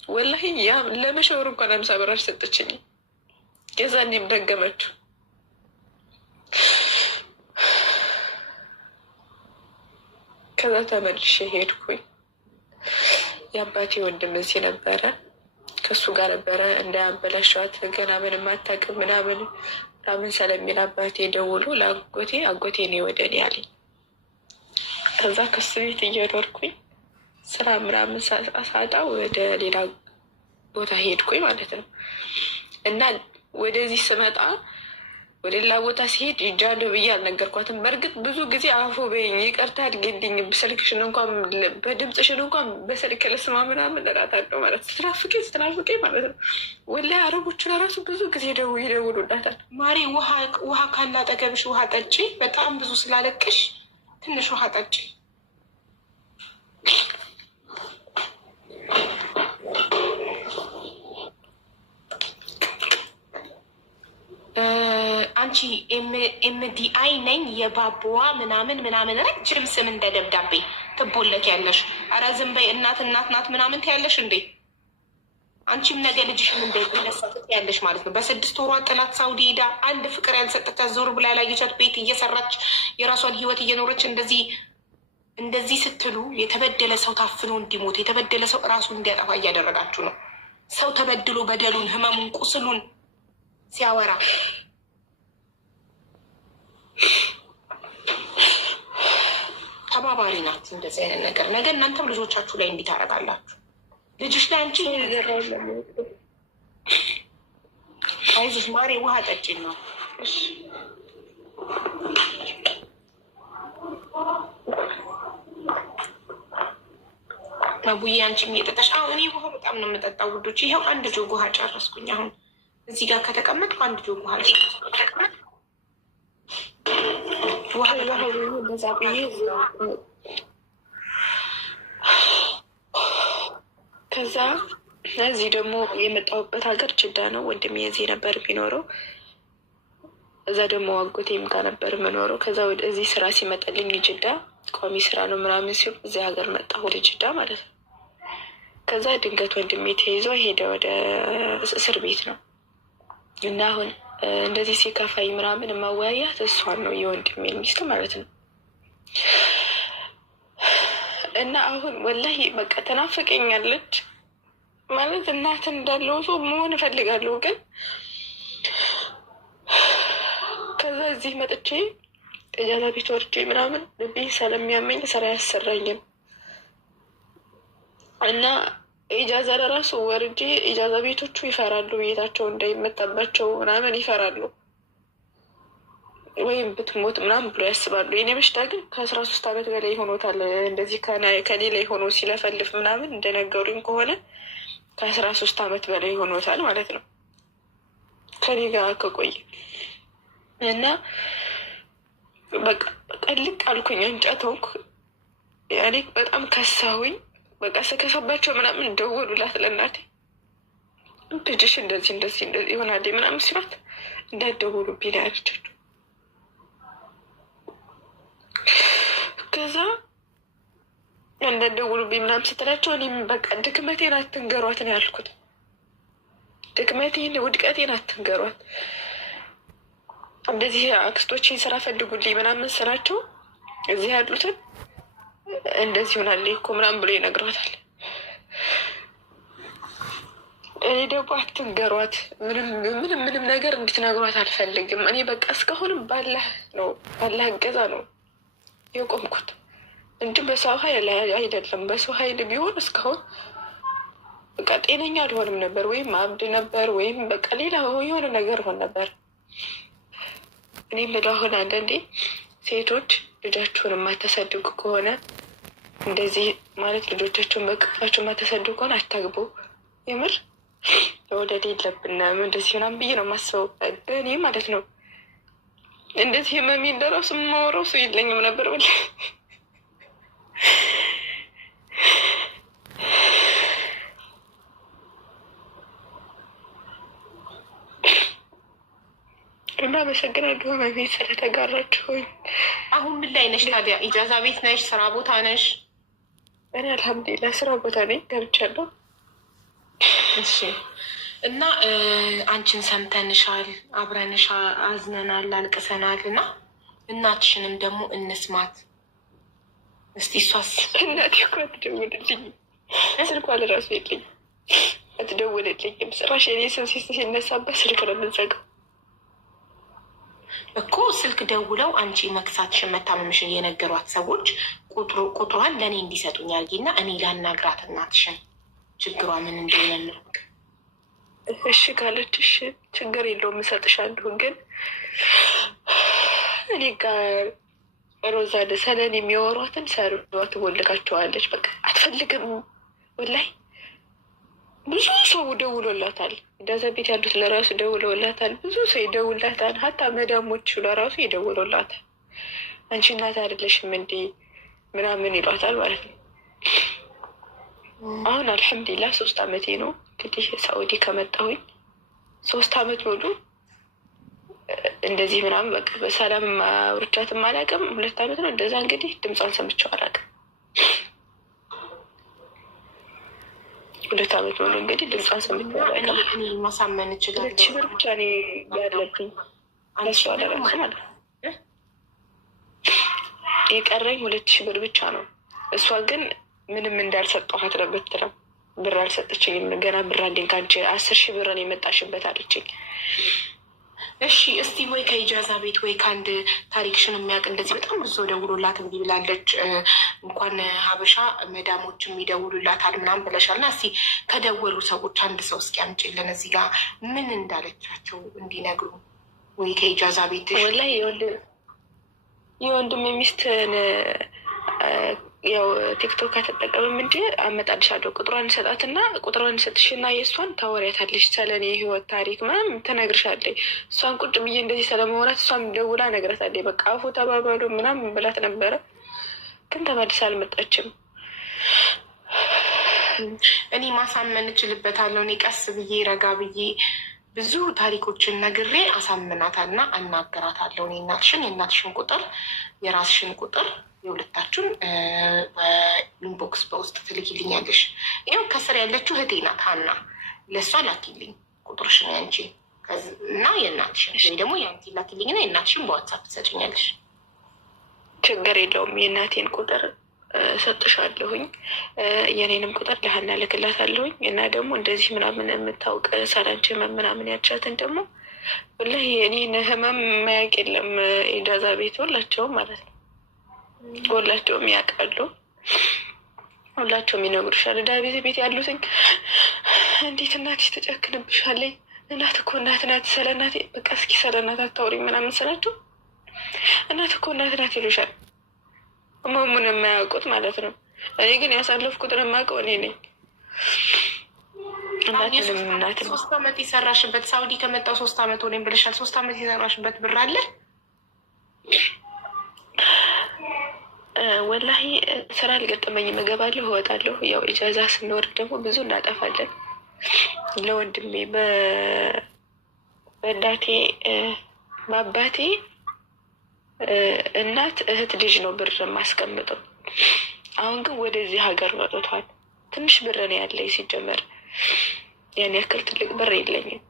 ወላሂ ያ ለመሸወር እንኳን 50 ብር አልሰጠችኝም። የዛኔም ደገመችው። ከዛ ተመልሼ ሄድኩኝ። የአባቴ ወንድም እዚህ ነበረ፣ ከሱ ጋር ነበረ እንዳያበላሸዋት ገና ምንም አታውቅም ምናምን ስለሚል አባቴ ደውሎ ለአጎቴ አጎቴ ነው ወደ እኔ አለኝ። ከዛ ከሱ ቤት እየኖርኩኝ ስራ ምናምን ሳጣ ወደ ሌላ ቦታ ሄድኩኝ ማለት ነው። እና ወደዚህ ስመጣ ወደ ሌላ ቦታ ሲሄድ ይጃለሁ ብዬ አልነገርኳትም። በእርግጥ ብዙ ጊዜ አፎ በይኝ ይቅርታ አድርጊልኝ፣ ስልክሽን እንኳን በድምፅሽን እንኳን በስልክ ልስማ ምናምን እላታለሁ ማለት ስትናፍቀኝ ማለት ነው። ወላሂ አረቦቹ ለራሱ ብዙ ጊዜ ይደውሉላታል። ማሪ ውሃ ካለ አጠገብሽ ውሃ ጠጪ፣ በጣም ብዙ ስላለቅሽ ትንሽ ውሃ ጠጪ። አንቺ ኤምዲአይ ነኝ የባቦዋ ምናምን ምናምን ረጅም ስም እንደ ደብዳቤ ትቦለክ ያለሽ። ኧረ ዝም በይ። እናት ናት ምናምን ትያለሽ እንዴ? አንቺም ነገ ልጅሽም እንደሚነሳት ያለሽ ማለት ነው። በ6 ወሯ ጥላት ሳውዲ ሄዳ አንድ ፍቅር ያልሰጠቻት ዞር ብላ ያላየቻት ቤት እየሰራች የራሷን ህይወት እየኖረች እንደዚህ ስትሉ የተበደለ ሰው ታፍኖ እንዲሞት የተበደለ ሰው እራሱን እንዲያጠፋ እያደረጋችሁ ነው። ሰው ተበድሎ በደሉን ህመሙን ቁስሉን ሲያወራ ተባበሩ። ተባባሪ ናት እንደዚህ አይነት ነገር። ነገ እናንተም ልጆቻችሁ ላይ እንዲህ ታደርጋላችሁ። ልጅሽ ላይ አንቺ አይዞሽ ማሬ ውሃ ጠጪን ነው አቡዬ። አንቺም እየጠጣሽ? አሁን እኔ ውሃ በጣም ነው የምጠጣው ውዶች። ይኸው አንድ ጆግ ውሃ ጨረስኩኝ። አሁን እዚህ ጋር ከተቀመጥኩ አንድ ጆግ ውሃ ጨረስኩኝ። ከዛ እዚህ ደግሞ የመጣሁበት ሀገር ጅዳ ነው። ወንድሜ እዚህ ነበር የሚኖረው። እዛ ደግሞ አጎቴም ጋር ነበር የምኖረው። ከዛ እዚህ ስራ ሲመጣልኝ ጅዳ ቋሚ ስራ ነው ምናምን ሲሉ እዚህ ሀገር መጣ ወደ ጅዳ ማለት ነው። ከዛ ድንገት ወንድሜ ተይዞ ሄደ ወደ እስር ቤት ነው እና አሁን እንደዚህ ሲከፋኝ ምናምን ማወያያት እሷን ነው የወንድሜ ሚስት ማለት ነው። እና አሁን ወላሂ በቃ ተናፍቀኛለች ማለት እናት እንዳለው ሰው መሆን እፈልጋለሁ። ግን ከዛ እዚህ መጥቼ እጃዛ ቤት ወርጄ ምናምን ልቤ ስለሚያመኝ ስራ ያሰራኝም እና ኢጃዛ ለራሱ ወርጄ ኢጃዛ ቤቶቹ ይፈራሉ፣ ቤታቸው እንዳይመታባቸው ምናምን ይፈራሉ፣ ወይም ብትሞት ምናምን ብሎ ያስባሉ። የኔ በሽታ ግን ከ13 ዓመት በላይ ሆኖታል። እንደዚህ ከኔ ላይ ሆኖ ሲለፈልፍ ምናምን እንደነገሩኝ ከሆነ ከ13 ዓመት በላይ ሆኖታል ማለት ነው ከኔ ጋር ከቆየ እና በቃ ልቅ አልኩኝ፣ እንጨተውኩ ያኔ በጣም ከሳሁኝ። በቃ ስከሳባቸው ምናምን ደወሉላት ለእናቴ፣ ልጅሽ እንደዚህ እንደዚህ እንደዚህ ይሆናል ምናምን ሲሏት እንዳትደውሉብኝ ያለቻቸው። ከዛ እንዳትደውሉብኝ ምናምን ስትላቸው እኔም በቃ ድክመቴን አትንገሯት ነው ያልኩት። ድክመቴን ውድቀቴን አትንገሯት፣ እንደዚህ አክስቶችን ስራ ፈልጉልኝ ምናምን ስራቸው እዚህ ያሉትን እንደዚህ ይሆናል እኮ ምናምን ብሎ ይነግሯታል። እኔ ደግሞ አትንገሯት፣ ምንም ነገር እንድትነግሯት አልፈልግም። እኔ በቃ እስካሁንም ባላህ እገዛ ነው የቆምኩት እንጂ በሰው ኃይል አይደለም። በሰው ኃይል ቢሆን እስካሁን በቃ ጤነኛ አልሆንም ነበር፣ ወይም አብድ ነበር፣ ወይም በቃ ሌላ የሆነ ነገር ሆን ነበር። እኔ የምለው አሁን አንዳንዴ ሴቶች ልጃችሁን የማታሳድጉ ከሆነ እንደዚህ ማለት ልጆቻቸውን በቅፋቸው የማታሳድጉ ከሆነ አታግቡ። የምር መውለድ የለብንም እንደዚህ ምናምን ብዬ ነው የማስበው በእኔ ማለት ነው። እንደዚህ ህመሜ እንደራሱ የማወራው ሰው የለኝም ነበር ወላሂ። እና አመሰግናለሁ በቤት ስለተጋራችሁኝ። አሁን ምን ላይ ነሽ ታዲያ? ኢጃዛ ቤት ነሽ? ስራ ቦታ ነሽ? እኔ አልሐምዱሊላህ ስራ ቦታ ነኝ፣ ገብቻለሁ። እሺ። እና አንቺን ሰምተንሻል፣ አብረንሽ አዝነናል፣ አልቅሰናል። እና እናትሽንም ደግሞ እንስማት እስቲ። እሷስ? እናቴ እኮ አትደውልልኝም፣ ስልኳ ለራሱ የለኝም፣ አትደውልልኝም። ስራሽ የኔ ስም ሲነሳበት ስልክ ነው የምንዘጋው እኮ። ስልክ ደውለው አንቺ መክሳትሽን መታመምሽን የነገሯት ሰዎች ቁጥሯን ለእኔ እንዲሰጡኝ አድርጊና እኔ ላናግራት እናትሽን፣ ችግሯ ምን እንደሆነ እንወቅ። እሺ ካለችሽ ችግር የለውም እሰጥሻለሁ። ግን እኔ ጋር ሮዛ ሰለን የሚያወሯትን ሰርዋ ትቦልቃቸዋለች። በቃ አትፈልግም ወላሂ። ብዙ ሰው ደውሎላታል። እንደዛ ቤት ያሉት ለራሱ ደውሎላታል። ብዙ ሰው ይደውላታል። ሀታ መዳሞቹ ለራሱ ይደውሎላታል። አንቺ እናት አይደለሽም እንዲ ምናምን ይሏታል ማለት ነው። አሁን አልሐምዱሊላህ 3 ዓመቴ ነው እንግዲህ ሳኡዲ ከመጣሁኝ 3 ዓመት ሙሉ እንደዚህ ምናምን በቃ በሰላም አውርቻትም አላውቅም። 2 ዓመት ነው እንደዛ እንግዲህ ድምጿን ሰምቼው አላውቅም። 2 ዓመት ሙሉ እንግዲህ ድምጿን ሰምቼው አላውቅም። ማሳመን ይችላል። 2 ሺህ ብር ብቻ እኔ ያለብኝ ለሷ ለራሱ ማለት ነው። የቀረኝ 2 ሺህ ብር ብቻ ነው። እሷ ግን ምንም እንዳልሰጠኋት ነው የምትለው። ብር አልሰጠችኝም። ገና ብር አለኝ ከአንቺ 10 ሺህ ብርን የመጣሽበት አለችኝ። እሺ እስቲ ወይ ከኢጃዛ ቤት ወይ ከአንድ ታሪክሽን የሚያውቅ እንደዚህ በጣም ብዙ ደውሎላት እንዲህ ብላለች፣ እንኳን ሀበሻ መዳሞችም ይደውሉላታል ምናምን ብለሻል። እና እስቲ ከደወሉ ሰዎች አንድ ሰው እስኪ አምጪልን እዚህ ጋር ምን እንዳለቻቸው እንዲነግሩ። ወይ ከኢጃዛ ቤት ወላሂ የወንድም ሚስትን ያው ቲክቶክ ከተጠቀምም እንጂ አመጣልሻለሁ። ቁጥሯን ሰጣትና ቁጥሯን ሰጥሽና የእሷን ታወሪያታለሽ። ስለኔ የህይወት ታሪክ ምናምን ትነግርሻለች። እሷን ቁጭ ብዬ እንደዚህ ስለመውራት እሷም ደውላ ነግረታለች። በቃ አፉ ተባባሉ ምናምን ብላት ነበረ፣ ግን ተመልሳ አልመጣችም። እኔ ማሳመን እችልበታለሁ። እኔ ቀስ ብዬ ረጋ ብዬ ብዙ ታሪኮችን ነግሬ አሳምናታልና አናገራታለሁ። እኔ እናትሽን የእናትሽን ቁጥር የራስሽን ቁጥር የሁለታችሁን በኢንቦክስ በውስጥ ትልኪልኛለሽ። ይኸው ከስር ያለችው እህቴ ናት ሀና፣ ለእሷ ላኪልኝ ቁጥርሽን ያንቺ እና የእናትሽን፣ ወይ ደግሞ የአንቲ ላኪልኝና የእናትሽን በዋትሳፕ ትሰጭኛለሽ። ችግር የለውም። የእናቴን ቁጥር ሰጥሻለሁኝ፣ የኔንም ቁጥር ለሀና ልክላታለሁኝ። እና ደግሞ እንደዚህ ምናምን የምታውቅ ሳላንቺ ምናምን ያቻትን ደግሞ ወላሂ እኔን ህመም ማያውቅ የለም። ኢጃዛ ቤት ሁላቸውም ማለት ነው፣ ሁላቸውም ያውቃሉ፣ ሁላቸውም ይነግሩሻል። ዳቤት ቤት ያሉትኝ እንዴት እናትሽ ተጨክንብሻለኝ፣ እናት እኮ እናት ናት፣ ስለ እናት በቃ እስኪ ስለ እናት አታውሪኝ ምናምን ስላቸው እናት እኮ እናት ናት ይሉሻል። ህመሙን የማያውቁት ማለት ነው። እኔ ግን ያሳለፍኩትን የማውቀው እኔ ነኝ። እናትንም 3 ዓመት የሰራሽበት ሳውዲ ከመጣው 3 ዓመት ሆነኝ ብለሻል። 3 ዓመት የሰራሽበት ብር አለ? ወላሂ ስራ አልገጠመኝም። እገባለሁ እወጣለሁ። ያው ኢጃዛ ስንወርድ ደግሞ ብዙ እናጠፋለን። ለወንድሜ በእናቴ በአባቴ እናት እህት ልጅ ነው ብር የማስቀምጠው። አሁን ግን ወደዚህ ሀገር መጥቷል። ትንሽ ብር ነው ያለኝ ሲጀመር፣ ያን ያክል ትልቅ ብር የለኝም።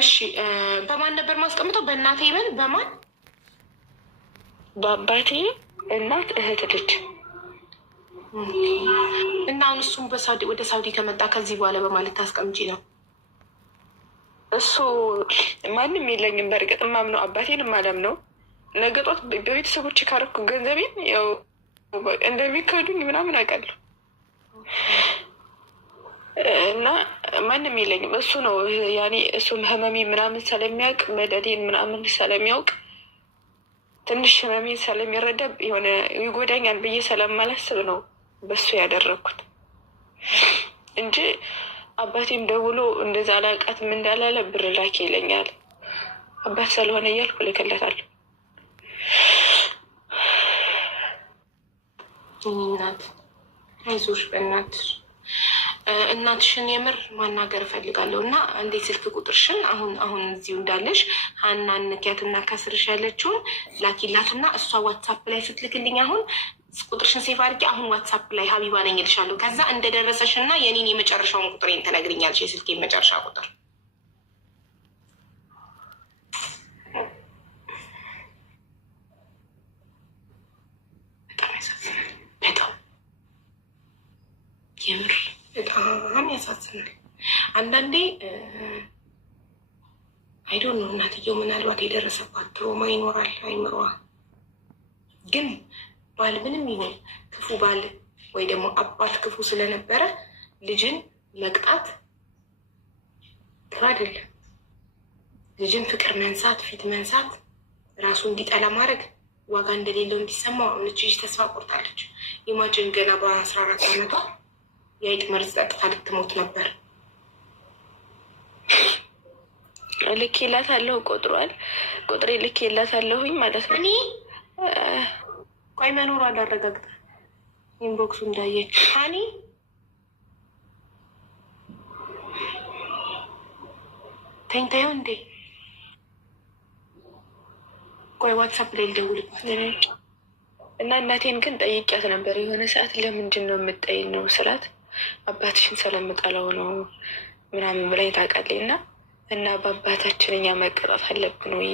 እሺ በማን ነበር ማስቀምጠው? በእናቴ ይበል በማን? በአባቴ እናት እህት ልጅ። እና አሁን እሱም ወደ ሳውዲ ከመጣ ከዚህ በኋላ በማለት ታስቀምጪ ነው? እሱ ማንም የለኝም። በእርግጥ ማምነው አባቴን ማለም ነው። ነገ ጧት በቤተሰቦች ካረኩ ገንዘቤን ያው እንደሚከዱኝ ምናምን አውቃለሁ። እና ማንም የለኝም። እሱ ነው ያኔ እሱም ህመሜ ምናምን ስለሚያውቅ መደዴን ምናምን ስለሚያውቅ ትንሽ ህመሜን ስለሚረዳ የሆነ ይጎዳኛል ብዬ ስለማላስብ ነው በሱ ያደረግኩት እንጂ አባቴም ደውሎ እንደዛ አላውቃትም እንዳላለ ብር ላኪ ይለኛል። አባት ስለሆነ እያልኩ ልክለታለሁ። እናት አይዞሽ፣ በእናትሽ እናትሽን የምር ማናገር እፈልጋለሁ እና እንዴት ስልክ ቁጥርሽን አሁን እዚሁ እንዳለሽ ሀናን ንኪያትና ከስርሽ ያለችውን ላኪላትና እሷ ዋትሳፕ ላይ ስትልክልኝ አሁን ቁጥርሽን ሴፍ አድርጌ አሁን ዋትሳፕ ላይ ሀቢባ ነኝ እልሻለሁ። ከዛ እንደደረሰሽ እና የኔን የመጨረሻውን ቁጥሬን ትነግሪኛለሽ፣ የስልኬን መጨረሻ ቁጥር። በጣም ያሳዝናል። በጣም የምር በጣም ያሳዝናል። አንዳንዴ አይዶን ነው እናትየው ምናልባት የደረሰባት ትሮማ ይኖራል አይምሯ ግን ባል ምንም ይሁን ክፉ ባል ወይ ደግሞ አባት ክፉ ስለነበረ ልጅን መቅጣት ጥሩ አይደለም። ልጅን ፍቅር መንሳት፣ ፊት መንሳት፣ ራሱ እንዲጠላ ማድረግ ዋጋ እንደሌለው እንዲሰማው ልጅ ተስፋ ቆርጣለች። ኢማጅን ገና በ14 ዓመቷ የአይጥ መርዝ ጠጥታ ልትሞት ነበር። ልኬላታለሁ፣ ቁጥሬ ልኬላታለሁኝ ማለት ነው። እኔ ቆይ መኖሩ አላረጋግጠ ኢንቦክሱ እንዳየች ሀኒ ተኝታየው እንዴ? ቆይ ዋትሳፕ ላይ ልደውልባት እና እናቴን ግን ጠይቂያት ነበር የሆነ ሰዓት። ለምንድን ነው የምጠይን ነው ስላት አባትሽን ስለምጠላው ነው ምናምን ብላኝ ታውቃለች። እና በአባታችን እኛ መቀጣት አለብን ወይ?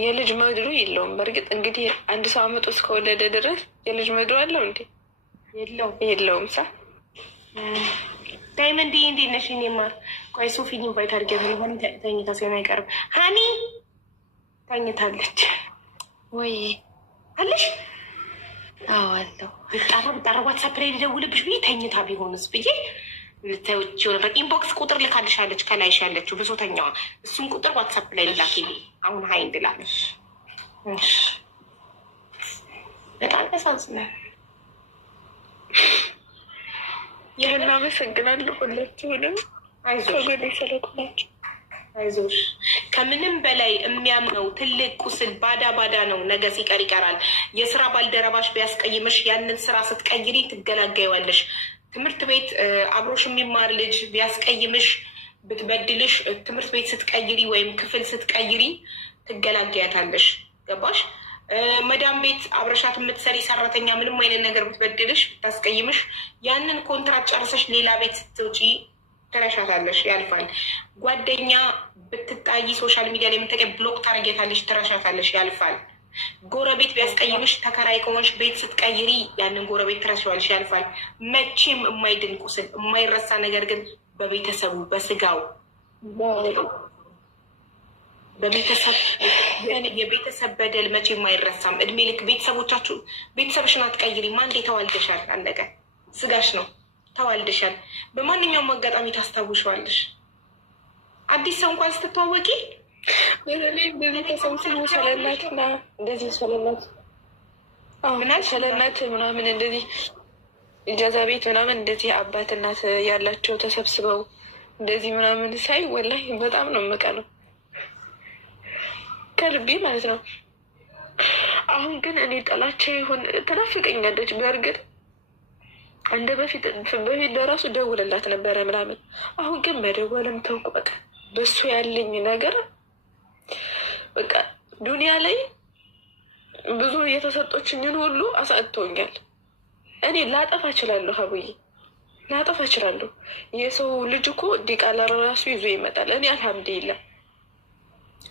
የልጅ መድሩ የለውም። በእርግጥ እንግዲህ አንድ ሰው አመጦ እስከወለደ ድረስ የልጅ መድሩ አለው እንዴ? የለውም። ሳ ዳይመንድ እንዴት ነሽ? እኔ ማር ቆይ ሶፊን ኢንቫይት አድርጌያት ነው። ሆን ተኝታ ሲሆን አይቀርም። ሀኒ ተኝታለች ወይ አለሽ? አዎ አለው። ብጣራ ዋትሳፕ ላይ ሊደውልብሽ ብዬ ተኝታ ቢሆንስ ብዬ ልታዮች ነበር። ኢንቦክስ ቁጥር ልካልሻለች ከላይሽ ያለችው ብሶተኛዋ። እሱን ቁጥር ዋትሳፕ ላይ ልላክልኝ አሁን ሀይ እንድላለች። በጣም ያሳዝናል። ይህን አመሰግናለሁ ሁላችሁንም። ከጎኔ ስለቆማችሁ አይዞሽ። ከምንም በላይ የሚያምነው ትልቅ ቁስል ባዳ ነው። ነገ ሲቀር ይቀራል። የስራ ባልደረባሽ ቢያስቀይምሽ ያንን ስራ ስትቀይሪ ትገላገይዋለሽ። ትምህርት ቤት አብሮሽ የሚማር ልጅ ቢያስቀይምሽ ብትበድልሽ ትምህርት ቤት ስትቀይሪ ወይም ክፍል ስትቀይሪ ትገላገያታለሽ። ገባሽ? መዳም ቤት አብረሻት የምትሰሪ ሰራተኛ ምንም አይነት ነገር ብትበድልሽ ብታስቀይምሽ ያንን ኮንትራት ጨርሰሽ ሌላ ቤት ስትውጪ ትረሻታለሽ፣ ያልፋል። ጓደኛ ብትጣይ ሶሻል ሚዲያ ላይ የምታውቂው ብሎክ ታረጊያታለሽ፣ ትረሻታለሽ፣ ያልፋል። ጎረቤት ቢያስቀይምሽ ተከራይ ከሆንሽ ቤት ስትቀይሪ ያንን ጎረቤት ትረሻዋለሽ፣ ያልፋል። መቼም የማይድን ቁስል የማይረሳ ነገር ግን በቤተሰቡ በስጋው በቤተሰብ የቤተሰብ በደል መቼም አይረሳም። እድሜ ልክ ቤተሰብሽን አትቀይሪም። አንዴ ተዋልደሻል፣ አለቀ። ስጋሽ ነው፣ ተዋልደሻል። በማንኛውም አጋጣሚ ታስታውሸዋለሽ። አዲስ ሰው እንኳን ስትተዋወቂ ሰለናት ምናምን እንደዚህ እጃዛ ቤት ምናምን እንደዚህ አባት እናት ያላቸው ተሰብስበው እንደዚህ ምናምን ሳይ ወላሂ በጣም ነው የምቀነው ከልቤ ማለት ነው። አሁን ግን እኔ ጠላቻ ይሁን ትናፍቀኛለች። በእርግጥ እንደ በፊት ለራሱ ደውልላት ነበረ ምናምን። አሁን ግን መደወልም ተውኩ። በቃ በሱ ያለኝ ነገር በቃ ዱንያ ላይ ብዙ የተሰጦችኝን ሁሉ አሳጥቶኛል። እኔ ላጠፋ እችላለሁ፣ ሀቡዬ ላጠፋ እችላለሁ። የሰው ልጅ እኮ ዲቃላ ለራሱ ይዞ ይመጣል። እኔ አልሐምዱሊላህ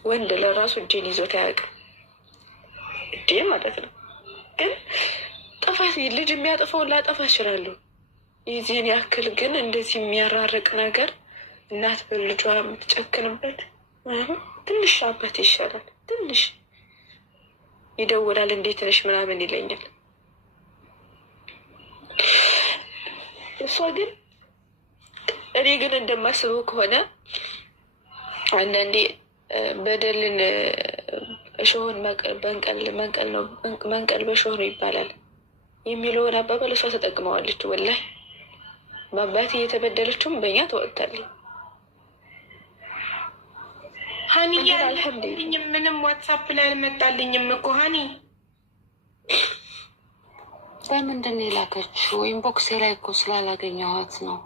ወንድ ለራሱ እጄን ይዞት አያውቅም። እጄ ማለት ነው። ግን ጥፋት ልጅ የሚያጠፋውን ላጠፋ እችላለሁ። የዚህን ያክል ግን እንደዚህ የሚያራርቅ ነገር እናት በልጇ የምትጨክንበት ትንሽ አባት ይሻላል። ትንሽ ይደውላል፣ እንዴት ነሽ ምናምን ይለኛል። እሷ ግን እኔ ግን እንደማስበው ከሆነ አንዳንዴ በደልን እሾህን መንቀል በሾህ ነው ይባላል የሚለውን አባባል እሷ ተጠቅመዋለች። ወላሂ በአባት እየተበደለችውም በእኛ ተወጥታለች። ሀኒ ያልልኝም ምንም ዋትሳፕ ላይ አልመጣልኝም እኮ ሀኒ በምንድን ነው የላከችው? ኢንቦክስ ላይ እኮ ስላላገኘኋት ነው።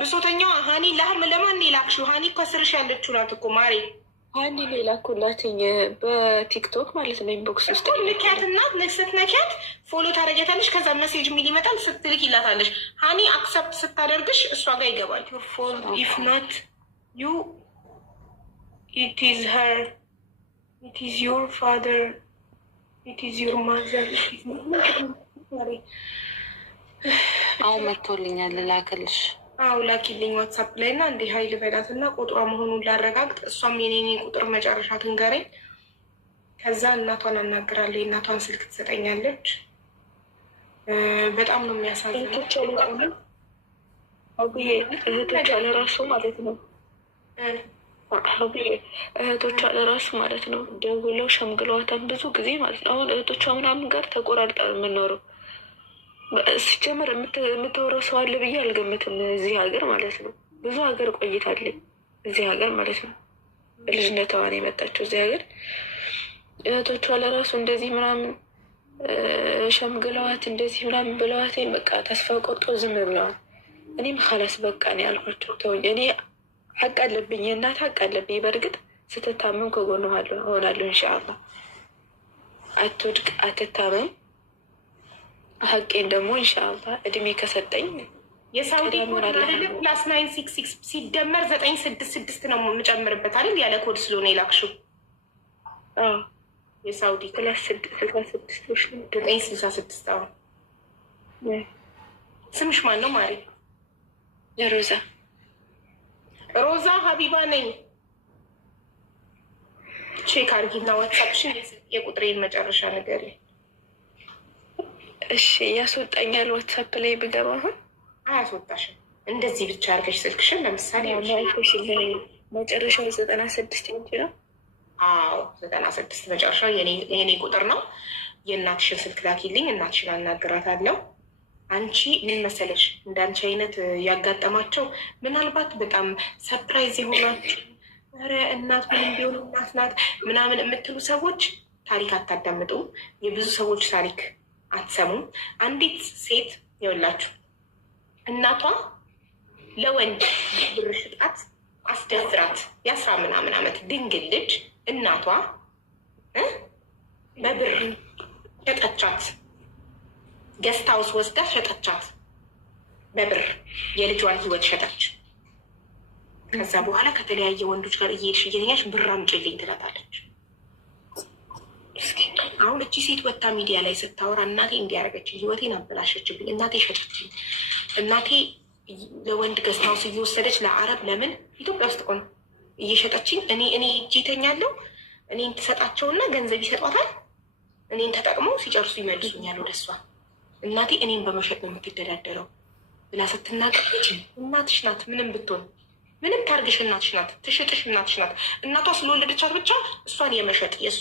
ብሶተኛዋ ሀኒ ለማን የላክሽው? ሀኒ እኮ ስርሽ ያለችው ናት እኮ ማሬ። ሀኒ ላኩላትኝ በቲክቶክ ማለት ነው። ኢንቦክስ ውስጥ ልኪያት እና ስትነኪያት ፎሎ ታደርጊያታለሽ። ከዛ መሴጅ የሚል ይመጣል፣ ስትልክ ይላታለሽ። ሀኒ አክሰፕት ስታደርግሽ እሷ ጋር ይገባል። ኢፍ ኖት ዩ ኢት ኢዝ ሄር ኢት ኢዝ ዮር ፋደር ኢት ኢዝ ዮር ማዘር። አሁን መጥቶልኛል፣ ልላክልሽ። አዎ ላኪልኝ ዋትሳፕ ላይ እና እንዲህ ሀይል በላት እና ቁጥሯ መሆኑን ላረጋግጥ። እሷም የኔ ቁጥር መጨረሻ ትንገረኝ። ከዛ እናቷን አናግራለሁ። የእናቷን ስልክ ትሰጠኛለች። በጣም ነው የሚያሳዝነው። እህቶቿ ለራሱ ማለት ነው እህቶቿ ለራሱ ማለት ነው ደውለው ሸምግለዋታን ብዙ ጊዜ ማለት ነው። አሁን እህቶቿ ምናምን ጋር ተቆራርጣ የምኖረው ሲጀምር የምትወረው ሰው አለ ብዬ አልገምትም። እዚህ ሀገር ማለት ነው ብዙ ሀገር ቆይታለኝ እዚህ ሀገር ማለት ነው። በልጅነቷን የመጣችው እዚህ ሀገር እህቶቿ ለራሱ እንደዚህ ምናምን ሸምግለዋት እንደዚህ ምናምን ብለዋት በቃ ተስፋ ቆርጦ ዝም ብለዋል። እኔም ካላስ በቃ ነው ያልኳቸው። ተውኝ፣ እኔ ሀቅ አለብኝ፣ የእናት ሀቅ አለብኝ። በእርግጥ ስትታመም ከጎን ሆናለሁ ኢንሻአላህ። አትወድቅ አትታመም። ሀቄን ደግሞ ኢንሻአላህ እድሜ ከሰጠኝ የሳውዲ ኮድ አይደለም ፕላስ 966 ሲደመር 966 ነው የምጨምርበት አይደል? ያለ ኮድ ስለሆነ የላክሽው የሳውዲ ፕላስ 966 966። ስምሽ ማን ነው ማሪ? ሮዛ ሀቢባ ነኝ። ቼክ አድርጊና ዋትሳፕሽን የቁጥሬን መጨረሻ ነገር። እሺ ያስወጣኛል። ዋትሳፕ ላይ ብገባ አሁን አያስወጣሽም። እንደዚህ ብቻ አድርገሽ ስልክሽን ለምሳሌ መጨረሻው 96 እንጂ ነው። አዎ 96 መጨረሻው የኔ ቁጥር ነው። የእናትሽን ስልክ ላኪልኝ፣ እናትሽን አናግራታለሁ። አንቺ ምን መሰለሽ እንዳንቺ አይነት ያጋጠማቸው ምናልባት በጣም ሰርፕራይዝ የሆናችሁ ኧረ እናት ምንም ቢሆን እናት ናት ምናምን የምትሉ ሰዎች ታሪክ አታዳምጡም። የብዙ ሰዎች ታሪክ አትሰሙም። አንዲት ሴት ይኸውላችሁ እናቷ ለወንድ ብር ሽጣት አስደፍራት የ10 ምናምን ዓመት ድንግል ልጅ እናቷ በብር ሸጠቻት። ገስት ሃውስ ወስዳ ሸጠቻት በብር የልጇን ህይወት ሸጠች። ከዛ በኋላ ከተለያየ ወንዶች ጋር እየሄድሽ እየተኛሽ ብር አምጪልኝ ትላታለች። አሁን እቺ ሴት ወታ ሚዲያ ላይ ስታወራ እናቴ እንዲያደርገችኝ ህይወቴን አበላሸችብኝ፣ እናቴ ሸጠችኝ፣ እናቴ ለወንድ ገስት ሃውስ እየወሰደች ለአረብ ለምን ኢትዮጵያ ውስጥ እኮ ነው እየሸጠችኝ። እኔ ሄጄ እተኛለሁ፣ እኔን ትሰጣቸውና ገንዘብ ይሰጧታል። እኔን ተጠቅመው ሲጨርሱ ይመልሱኛል ወደ እሷ። እናቴ እኔን በመሸጥ ነው የምትተዳደረው ብላ ስትናገር እናትሽ ናት። ምንም ብትሆን ምንም ታርግሽ እናትሽ ናት። ትሽጥሽ እናትሽ ናት። እናቷ ስለወለደቻት ብቻ እሷን የመሸጥ የሱ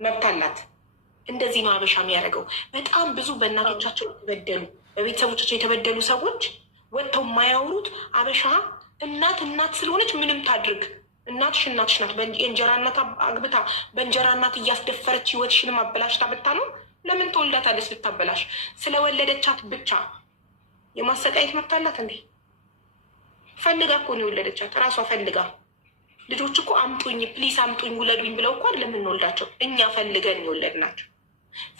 መብት አላት። እንደዚህ ነው አበሻ የሚያደርገው። በጣም ብዙ በእናቶቻቸው የተበደሉ በቤተሰቦቻቸው የተበደሉ ሰዎች ወጥተው የማያወሩት አበሻ እናት ስለሆነች ምንም ታድርግ እናትሽ እናትሽ ናት። የእንጀራ እናት አግብታ በእንጀራ እናት እያስደፈረች ህይወትሽንም አበላሽታ ብታ ነው። ለምን ተወልዳታለች ልታበላሽ? ስለወለደቻት ብቻ የማሰቃየት መብት አላት እንዴ? ፈልጋ እኮ ነው የወለደቻት፣ እራሷ ፈልጋ። ልጆች እኮ አምጡኝ ፕሊስ አምጡኝ ውለዱኝ ብለው እኮ ለምንወልዳቸው እኛ ፈልገን የወለድናቸው።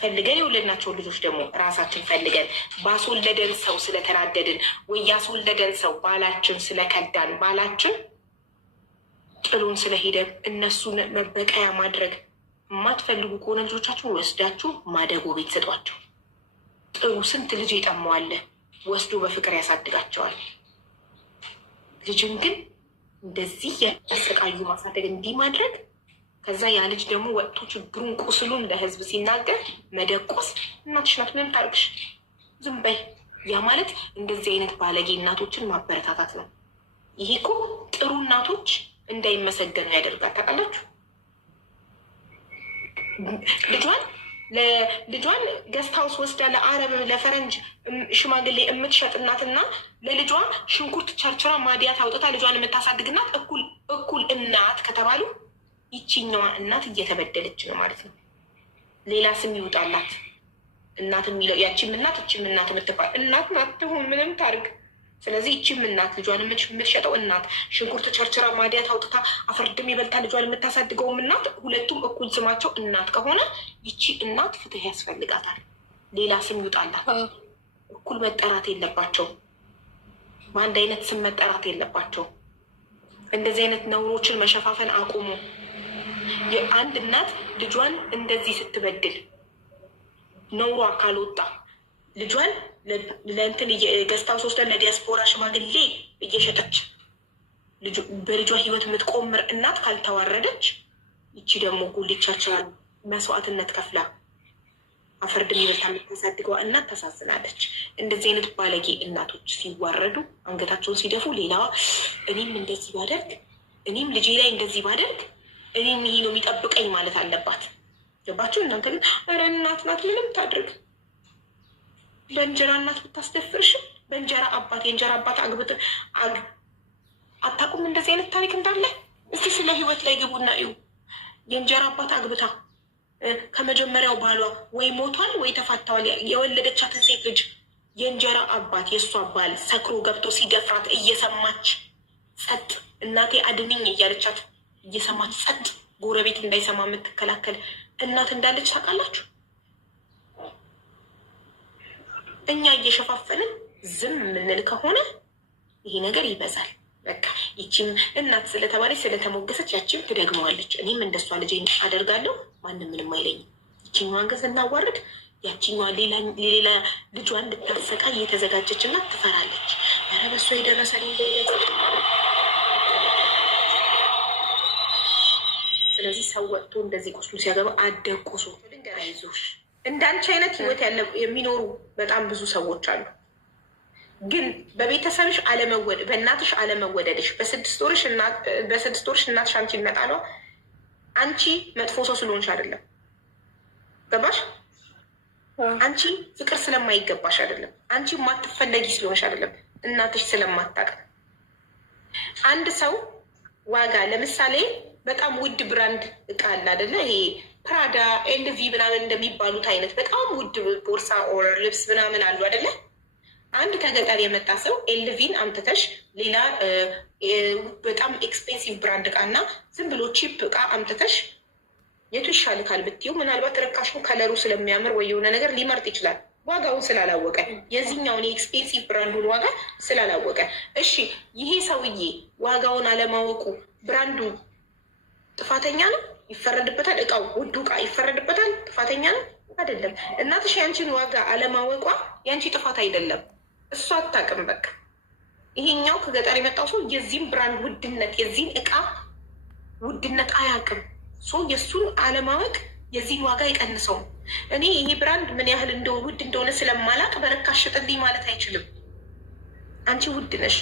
ፈልገን የወለድናቸው ልጆች ደግሞ ራሳችን ፈልገን ባስወለደን ሰው ስለተናደድን ወይ ያስወለደን ሰው ባላችን ስለከዳን ባላችን ጥሉን ስለሄደ እነሱን መበቀያ ማድረግ የማትፈልጉ ከሆነ ልጆቻችሁ ወስዳችሁ ማደጎ ቤት ስጧቸው። ጥሩ ስንት ልጅ ይጠማዋል ወስዶ በፍቅር ያሳድጋቸዋል። ልጅን ግን እንደዚህ ያሰቃዩ ማሳደግ እንዲህ ማድረግ ከዛ ያ ልጅ ደግሞ ወጥቶ ችግሩን ቁስሉን ለህዝብ ሲናገር መደቆስ እናትሽ ናት ምንም ታርግሽ ዝም በይ። ያ ማለት እንደዚህ አይነት ባለጌ እናቶችን ማበረታታት ነው። ይሄ እኮ ጥሩ እናቶች እንዳይመሰገኑ ያደርጋል። ታውቃላችሁ? ልጇን ገስት ሃውስ ወስዳ ለአረብ ለፈረንጅ ሽማግሌ የምትሸጥ እናትና ለልጇ ሽንኩርት ቸርችራ ማዲያት አውጥታ ልጇን የምታሳድግ እናት እኩል እናት ከተባሉ ይቺኛዋ እናት እየተበደለች ነው ማለት ነው። ሌላ ስም ይውጣላት እናት የሚለው ያቺም እናት እቺም እናት የምትባል እናት ናትሁን ምንም ታርግ። ስለዚህ ይቺም እናት ልጇን የምትሸጠው እናት ሽንኩርት ቸርችራ ማዲያት አውጥታ አፈርድም የበልታ ልጇን የምታሳድገውም እናት ሁለቱም እኩል ስማቸው እናት ከሆነ ይቺ እናት ፍትህ ያስፈልጋታል። ሌላ ስም ይውጣላት። እኩል መጠራት የለባቸው። በአንድ አይነት ስም መጠራት የለባቸው። እንደዚህ አይነት ነውሮችን መሸፋፈን አቁሙ። የአንድ እናት ልጇን እንደዚህ ስትበድል ነውሯ ካልወጣ ልጇን ለእንትን ገዝታ ወስደን ለዲያስፖራ ሽማግሌ እየሸጠች በልጇ ህይወት የምትቆምር እናት ካልተዋረደች ይቺ ደግሞ ጉሊቻችላል መስዋዕትነት ከፍላ አፈርድም ይበልታ የምታሳድገዋ እናት ታሳዝናለች። እንደዚህ አይነት ባለጌ እናቶች ሲዋረዱ አንገታቸውን ሲደፉ ሌላዋ እኔም እንደዚህ ባደርግ እኔም ልጄ ላይ እንደዚህ ባደርግ እኔም ይሄ ነው የሚጠብቀኝ ማለት አለባት። ገባችሁ? እናንተ ግን ኧረ እናት ናት ምንም ታድርግ። በእንጀራ እናት ብታስደፍርሽም በእንጀራ አባት የእንጀራ አባት አግብት አታውቁም? እንደዚህ አይነት ታሪክ እንዳለ እስቲ ስለ ህይወት ላይ ግቡና እዩ። የእንጀራ አባት አግብታ ከመጀመሪያው ባሏ ወይ ሞቷል ወይ ተፋተዋል። የወለደቻትን ሴት ልጅ የእንጀራ አባት የእሷ ባል ሰክሮ ገብቶ ሲደፍራት እየሰማች ጸጥ፣ እናቴ አድንኝ እያለቻት እየሰማች ጸጥ፣ ጎረቤት እንዳይሰማ የምትከላከል እናት እንዳለች ታውቃላችሁ? እኛ እየሸፋፈንን ዝም የምንል ከሆነ ይሄ ነገር ይበዛል። በቃ ይቺም እናት ስለተባለች ስለተሞገሰች ያቺም ትደግመዋለች። እኔም እንደሷ ልጅ አደርጋለሁ፣ ማንም ምንም አይለኝም። ይችኛዋን ግን ስናዋርድ ያቺኛዋ ሌላ ልጇን ልታሰቃይ እየተዘጋጀች እና ትፈራለች። ኧረ በሷ የደረሰ ስለዚህ ሰው ወጥቶ እንደዚህ ቁስሉ ሲያገባ አደቁሱ ልንገር፣ አይዞሽ። እንዳንቺ አይነት ህይወት የሚኖሩ በጣም ብዙ ሰዎች አሉ። ግን በቤተሰብሽ በእናትሽ አለመወደድሽ፣ በስድስት ወርሽ እናትሽ አንቺ ይመጣሏ አንቺ መጥፎ ሰው ስለሆንሽ አይደለም። ገባሽ? አንቺ ፍቅር ስለማይገባሽ አይደለም። አንቺ ማትፈለጊ ስለሆንሽ አይደለም። እናትሽ ስለማታውቅ አንድ ሰው ዋጋ ለምሳሌ በጣም ውድ ብራንድ እቃ አለ አይደለ? ይሄ ፕራዳ ኤልቪ ምናምን እንደሚባሉት አይነት በጣም ውድ ቦርሳ ኦር ልብስ ምናምን አሉ አይደለ? አንድ ከገጠር የመጣ ሰው ኤልቪን አምጥተሽ ሌላ በጣም ኤክስፔንሲቭ ብራንድ እቃ እና ዝም ብሎ ቺፕ እቃ አምጥተሽ የቱ ይሻልካል ብትይው ምናልባት ርካሽ ነው ከለሩ ስለሚያምር ወይ የሆነ ነገር ሊመርጥ ይችላል። ዋጋውን ስላላወቀ የዚህኛውን የኤክስፔንሲቭ ብራንዱን ዋጋ ስላላወቀ። እሺ ይሄ ሰውዬ ዋጋውን አለማወቁ ብራንዱ ጥፋተኛ ነው? ይፈረድበታል? እቃው ውዱ እቃ ይፈረድበታል? ጥፋተኛ ነው አይደለም። እናትሽ ያንቺን ዋጋ አለማወቋ ያንቺ ጥፋት አይደለም። እሱ አታውቅም። በቃ ይሄኛው ከገጠር የመጣው ሰው የዚህም ብራንድ ውድነት የዚህን እቃ ውድነት አያውቅም። የእሱን አለማወቅ የዚህን ዋጋ አይቀንሰውም። እኔ ይሄ ብራንድ ምን ያህል ውድ እንደሆነ ስለማላቅ በረካሽ ሽጥልኝ ማለት አይችልም። አንቺ ውድ ነሽ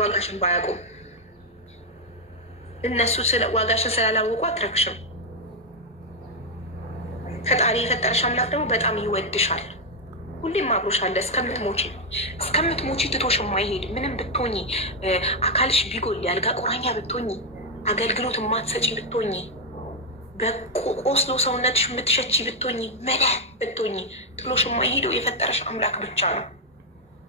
ዋጋሽን ባያውቁም እነሱ ዋጋሽን ስላላወቁ አትረክሽም። ፈጣሪ የፈጠረሽ አምላክ ደግሞ በጣም ይወድሻል። ሁሌም አብሮሻል እስከምትሞቺ ትቶሽ የማይሄድ ምንም ብትሆኚ፣ አካልሽ ቢጎል ያልጋ ቁራኛ ብትሆኚ፣ አገልግሎት የማትሰጪ ብትሆኚ፣ በቆስሎ ሰውነትሽ የምትሸቺ ብትሆኚ፣ መለ ብትሆኚ ጥሎሽ የማይሄደው የፈጠረሽ አምላክ ብቻ ነው።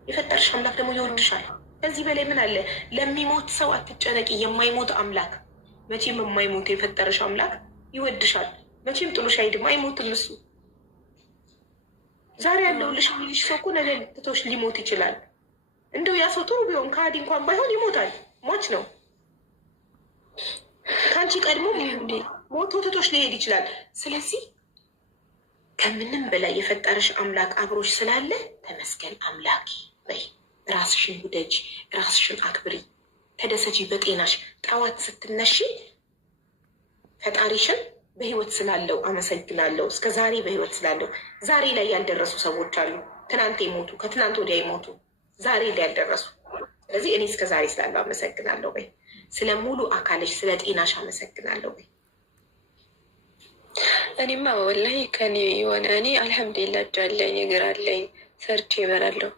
የፈጠረሽ አምላክ ደግሞ ይወድሻል። ከዚህ በላይ ምን አለ? ለሚሞት ሰው አትጨነቂ። የማይሞት አምላክ መቼም የማይሞት የፈጠረሽ አምላክ ይወድሻል። መቼም ጥሎሽ አይሄድም፣ አይሞትም እሱ። ዛሬ ያለውልሽ የሚልሽ ሰው እኮ ነገ ትቶሽ ሊሞት ይችላል። እንደው ያ ሰው ጥሩ ቢሆን ከሃዲ እንኳን ባይሆን ይሞታል። ሟች ነው። ከአንቺ ቀድሞ ሞቶ ትቶሽ ሊሄድ ይችላል። ስለዚህ ከምንም በላይ የፈጠረሽ አምላክ አብሮሽ ስላለ ተመስገን አምላኪ በይ። ራስሽን ውደጅ፣ ራስሽን አክብሪ፣ ተደሰጂ በጤናሽ። ጠዋት ስትነሺ ፈጣሪሽን በህይወት ስላለው አመሰግናለሁ፣ እስከ ዛሬ በህይወት ስላለው። ዛሬ ላይ ያልደረሱ ሰዎች አሉ። ትናንት የሞቱ ከትናንት ወዲያ የሞቱ ዛሬ ላይ ያልደረሱ። ስለዚህ እኔ እስከ ዛሬ ስላለው አመሰግናለሁ በይ። ስለ ሙሉ አካልሽ ስለ ጤናሽ አመሰግናለሁ በይ። እኔማ ወላሂ ከኔ የሆነ እኔ አልሐምዱሊላ እጅ አለኝ እግር አለኝ ሰርቼ እበላለሁ።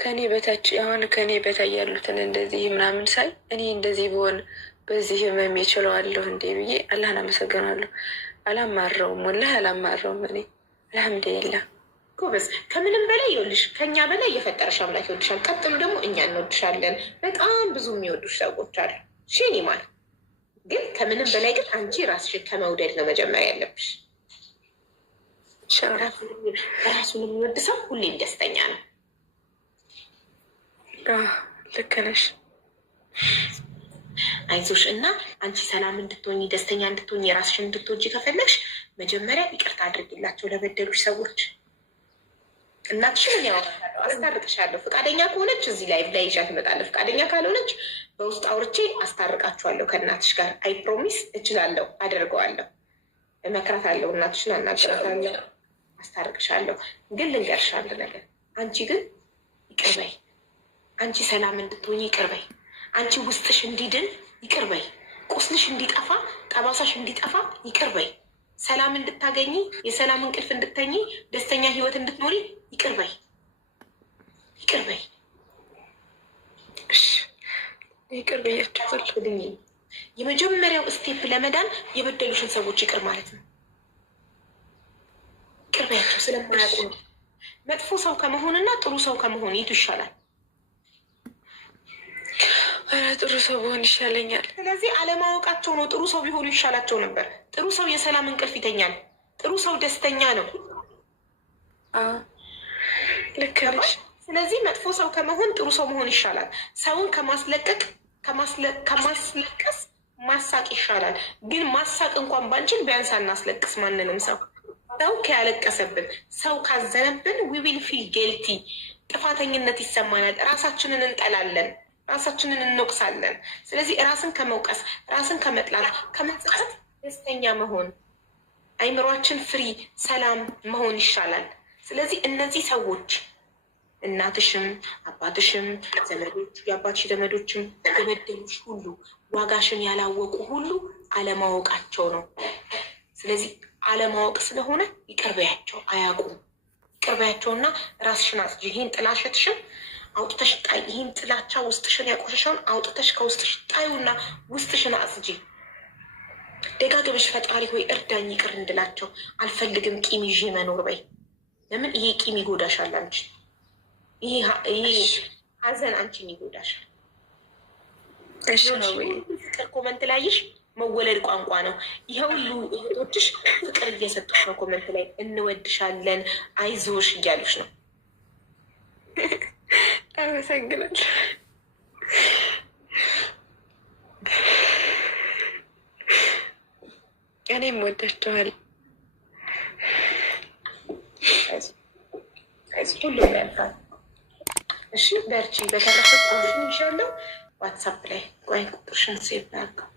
ከኔ በታች አሁን ከኔ በታይ ያሉትን እንደዚህ ምናምን ሳይ እኔ እንደዚህ ብሆን በዚህ ህመም ይችለዋለሁ እንዴ ብዬ አላህን አመሰግናለሁ። አላማረውም፣ ወላሂ አላማረውም። እኔ አልሐምዱሊላ ጎበዝ። ከምንም በላይ ይኸውልሽ ከኛ በላይ የፈጠረሽ አምላክ ይወድሻል። ቀጥሎ ደግሞ እኛ እንወድሻለን። በጣም ብዙ የሚወዱሽ ሰዎች አሉ። ሽኒ ማለት ግን ከምንም በላይ ግን አንቺ ራስሽን ከመውደድ ነው መጀመሪያ ያለብሽ። ራሱን የሚወድ ሰው ሁሌም ደስተኛ ነው። ልክ ነሽ። አይዞሽ እና አንቺ ሰላም እንድትሆኝ ደስተኛ እንድትሆኝ የራስሽን እንድትወጂ ከፈለግሽ መጀመሪያ ይቅርታ አድርጊላቸው ለበደሉሽ ሰዎች። እናትሽን ያወራታለሁ፣ አስታርቅሻለሁ። ፈቃደኛ ከሆነች እዚህ ላይ ይዣት እመጣለሁ። ፈቃደኛ ካልሆነች በውስጥ አውርቼ አስታርቃችኋለሁ ከእናትሽ ጋር። አይ ፕሮሚስ እችላለሁ፣ አደርገዋለሁ፣ እመክራታለሁ፣ እናትሽን አናግራታለሁ፣ አስታርቅሻለሁ። ግን ልንገርሽ አንድ ነገር፣ አንቺ ግን ይቅር በይ። አንቺ ሰላም እንድትሆኝ ይቅር በይ። አንቺ ውስጥሽ እንዲድን ይቅር በይ። ቁስልሽ እንዲጠፋ፣ ጠባሳሽ እንዲጠፋ ይቅር በይ። ሰላም እንድታገኝ፣ የሰላም እንቅልፍ እንድተኝ፣ ደስተኛ ህይወት እንድትኖሪ ይቅር በይ። ይቅር በይ። ይቅር በያቸው። የመጀመሪያው ስቴፕ ለመዳን የበደሉሽን ሰዎች ይቅር ማለት ነው። ይቅር በያቸው። ስለማያውቁ ነው። መጥፎ ሰው ከመሆንና ጥሩ ሰው ከመሆን የቱ ይሻላል? ጥሩ ሰው ቢሆን ይሻለኛል። ስለዚህ አለማወቃቸው ነው። ጥሩ ሰው ቢሆኑ ይሻላቸው ነበር። ጥሩ ሰው የሰላም እንቅልፍ ይተኛል። ጥሩ ሰው ደስተኛ ነው። ልክ ነሽ። ስለዚህ መጥፎ ሰው ከመሆን ጥሩ ሰው መሆን ይሻላል። ሰውን ከማስለቀስ ማሳቅ ይሻላል። ግን ማሳቅ እንኳን ባንችል ቢያንስ አናስለቅስ ማንንም ሰው። ሰው ከያለቀሰብን፣ ሰው ካዘነብን ዊል ፊል ጌልቲ ጥፋተኝነት ይሰማናል፣ ራሳችንን እንጠላለን፣ ራሳችንን እንወቅሳለን። ስለዚህ ራስን ከመውቀስ ራስን ከመጥላት ከመጸጸት ደስተኛ መሆን፣ አይምሯችን ፍሪ ሰላም መሆን ይሻላል። ስለዚህ እነዚህ ሰዎች እናትሽም አባትሽም ዘመዶች የአባትሽ ዘመዶችም የበደሉሽ ሁሉ ዋጋሽን ያላወቁ ሁሉ አለማወቃቸው ነው። ስለዚህ አለማወቅ ስለሆነ ይቅር በያቸው፣ አያውቁም። ይቅር በያቸውና ራስሽን አጽጂ። ይህን ጥላሸትሽን አውጥተሽ ጣይ። ይህን ጥላቻ ውስጥሽን ያቆሸሸውን አውጥተሽ ከውስጥሽ ጣዩና ውስጥሽን አጽጂ። ደጋግመሽ ፈጣሪ ሆይ እርዳኝ ይቅር እንድላቸው አልፈልግም፣ ቂም ይዤ መኖር በይ። ለምን ይሄ ቂም ይጎዳሻል አንቺ። ይሄ ሀዘን አንቺን ይጎዳሻል። ፍቅር ኮመንት ላይሽ መወለድ ቋንቋ ነው። ይሄ ሁሉ እህቶችሽ ፍቅር እየሰጡሽ ነው። ኮመንት ላይ እንወድሻለን አይዞሽ እያሉሽ ነው። አመሰግናለሁ። እኔም ወዳችኋለሁ። ሁሉም ያልፋል። እሺ በርቺ። በተረፈ ቁጥርሽን ይሻለው ዋትሳፕ ላይ ቆይ ቁጥርሽን ሴቭ ያርገው።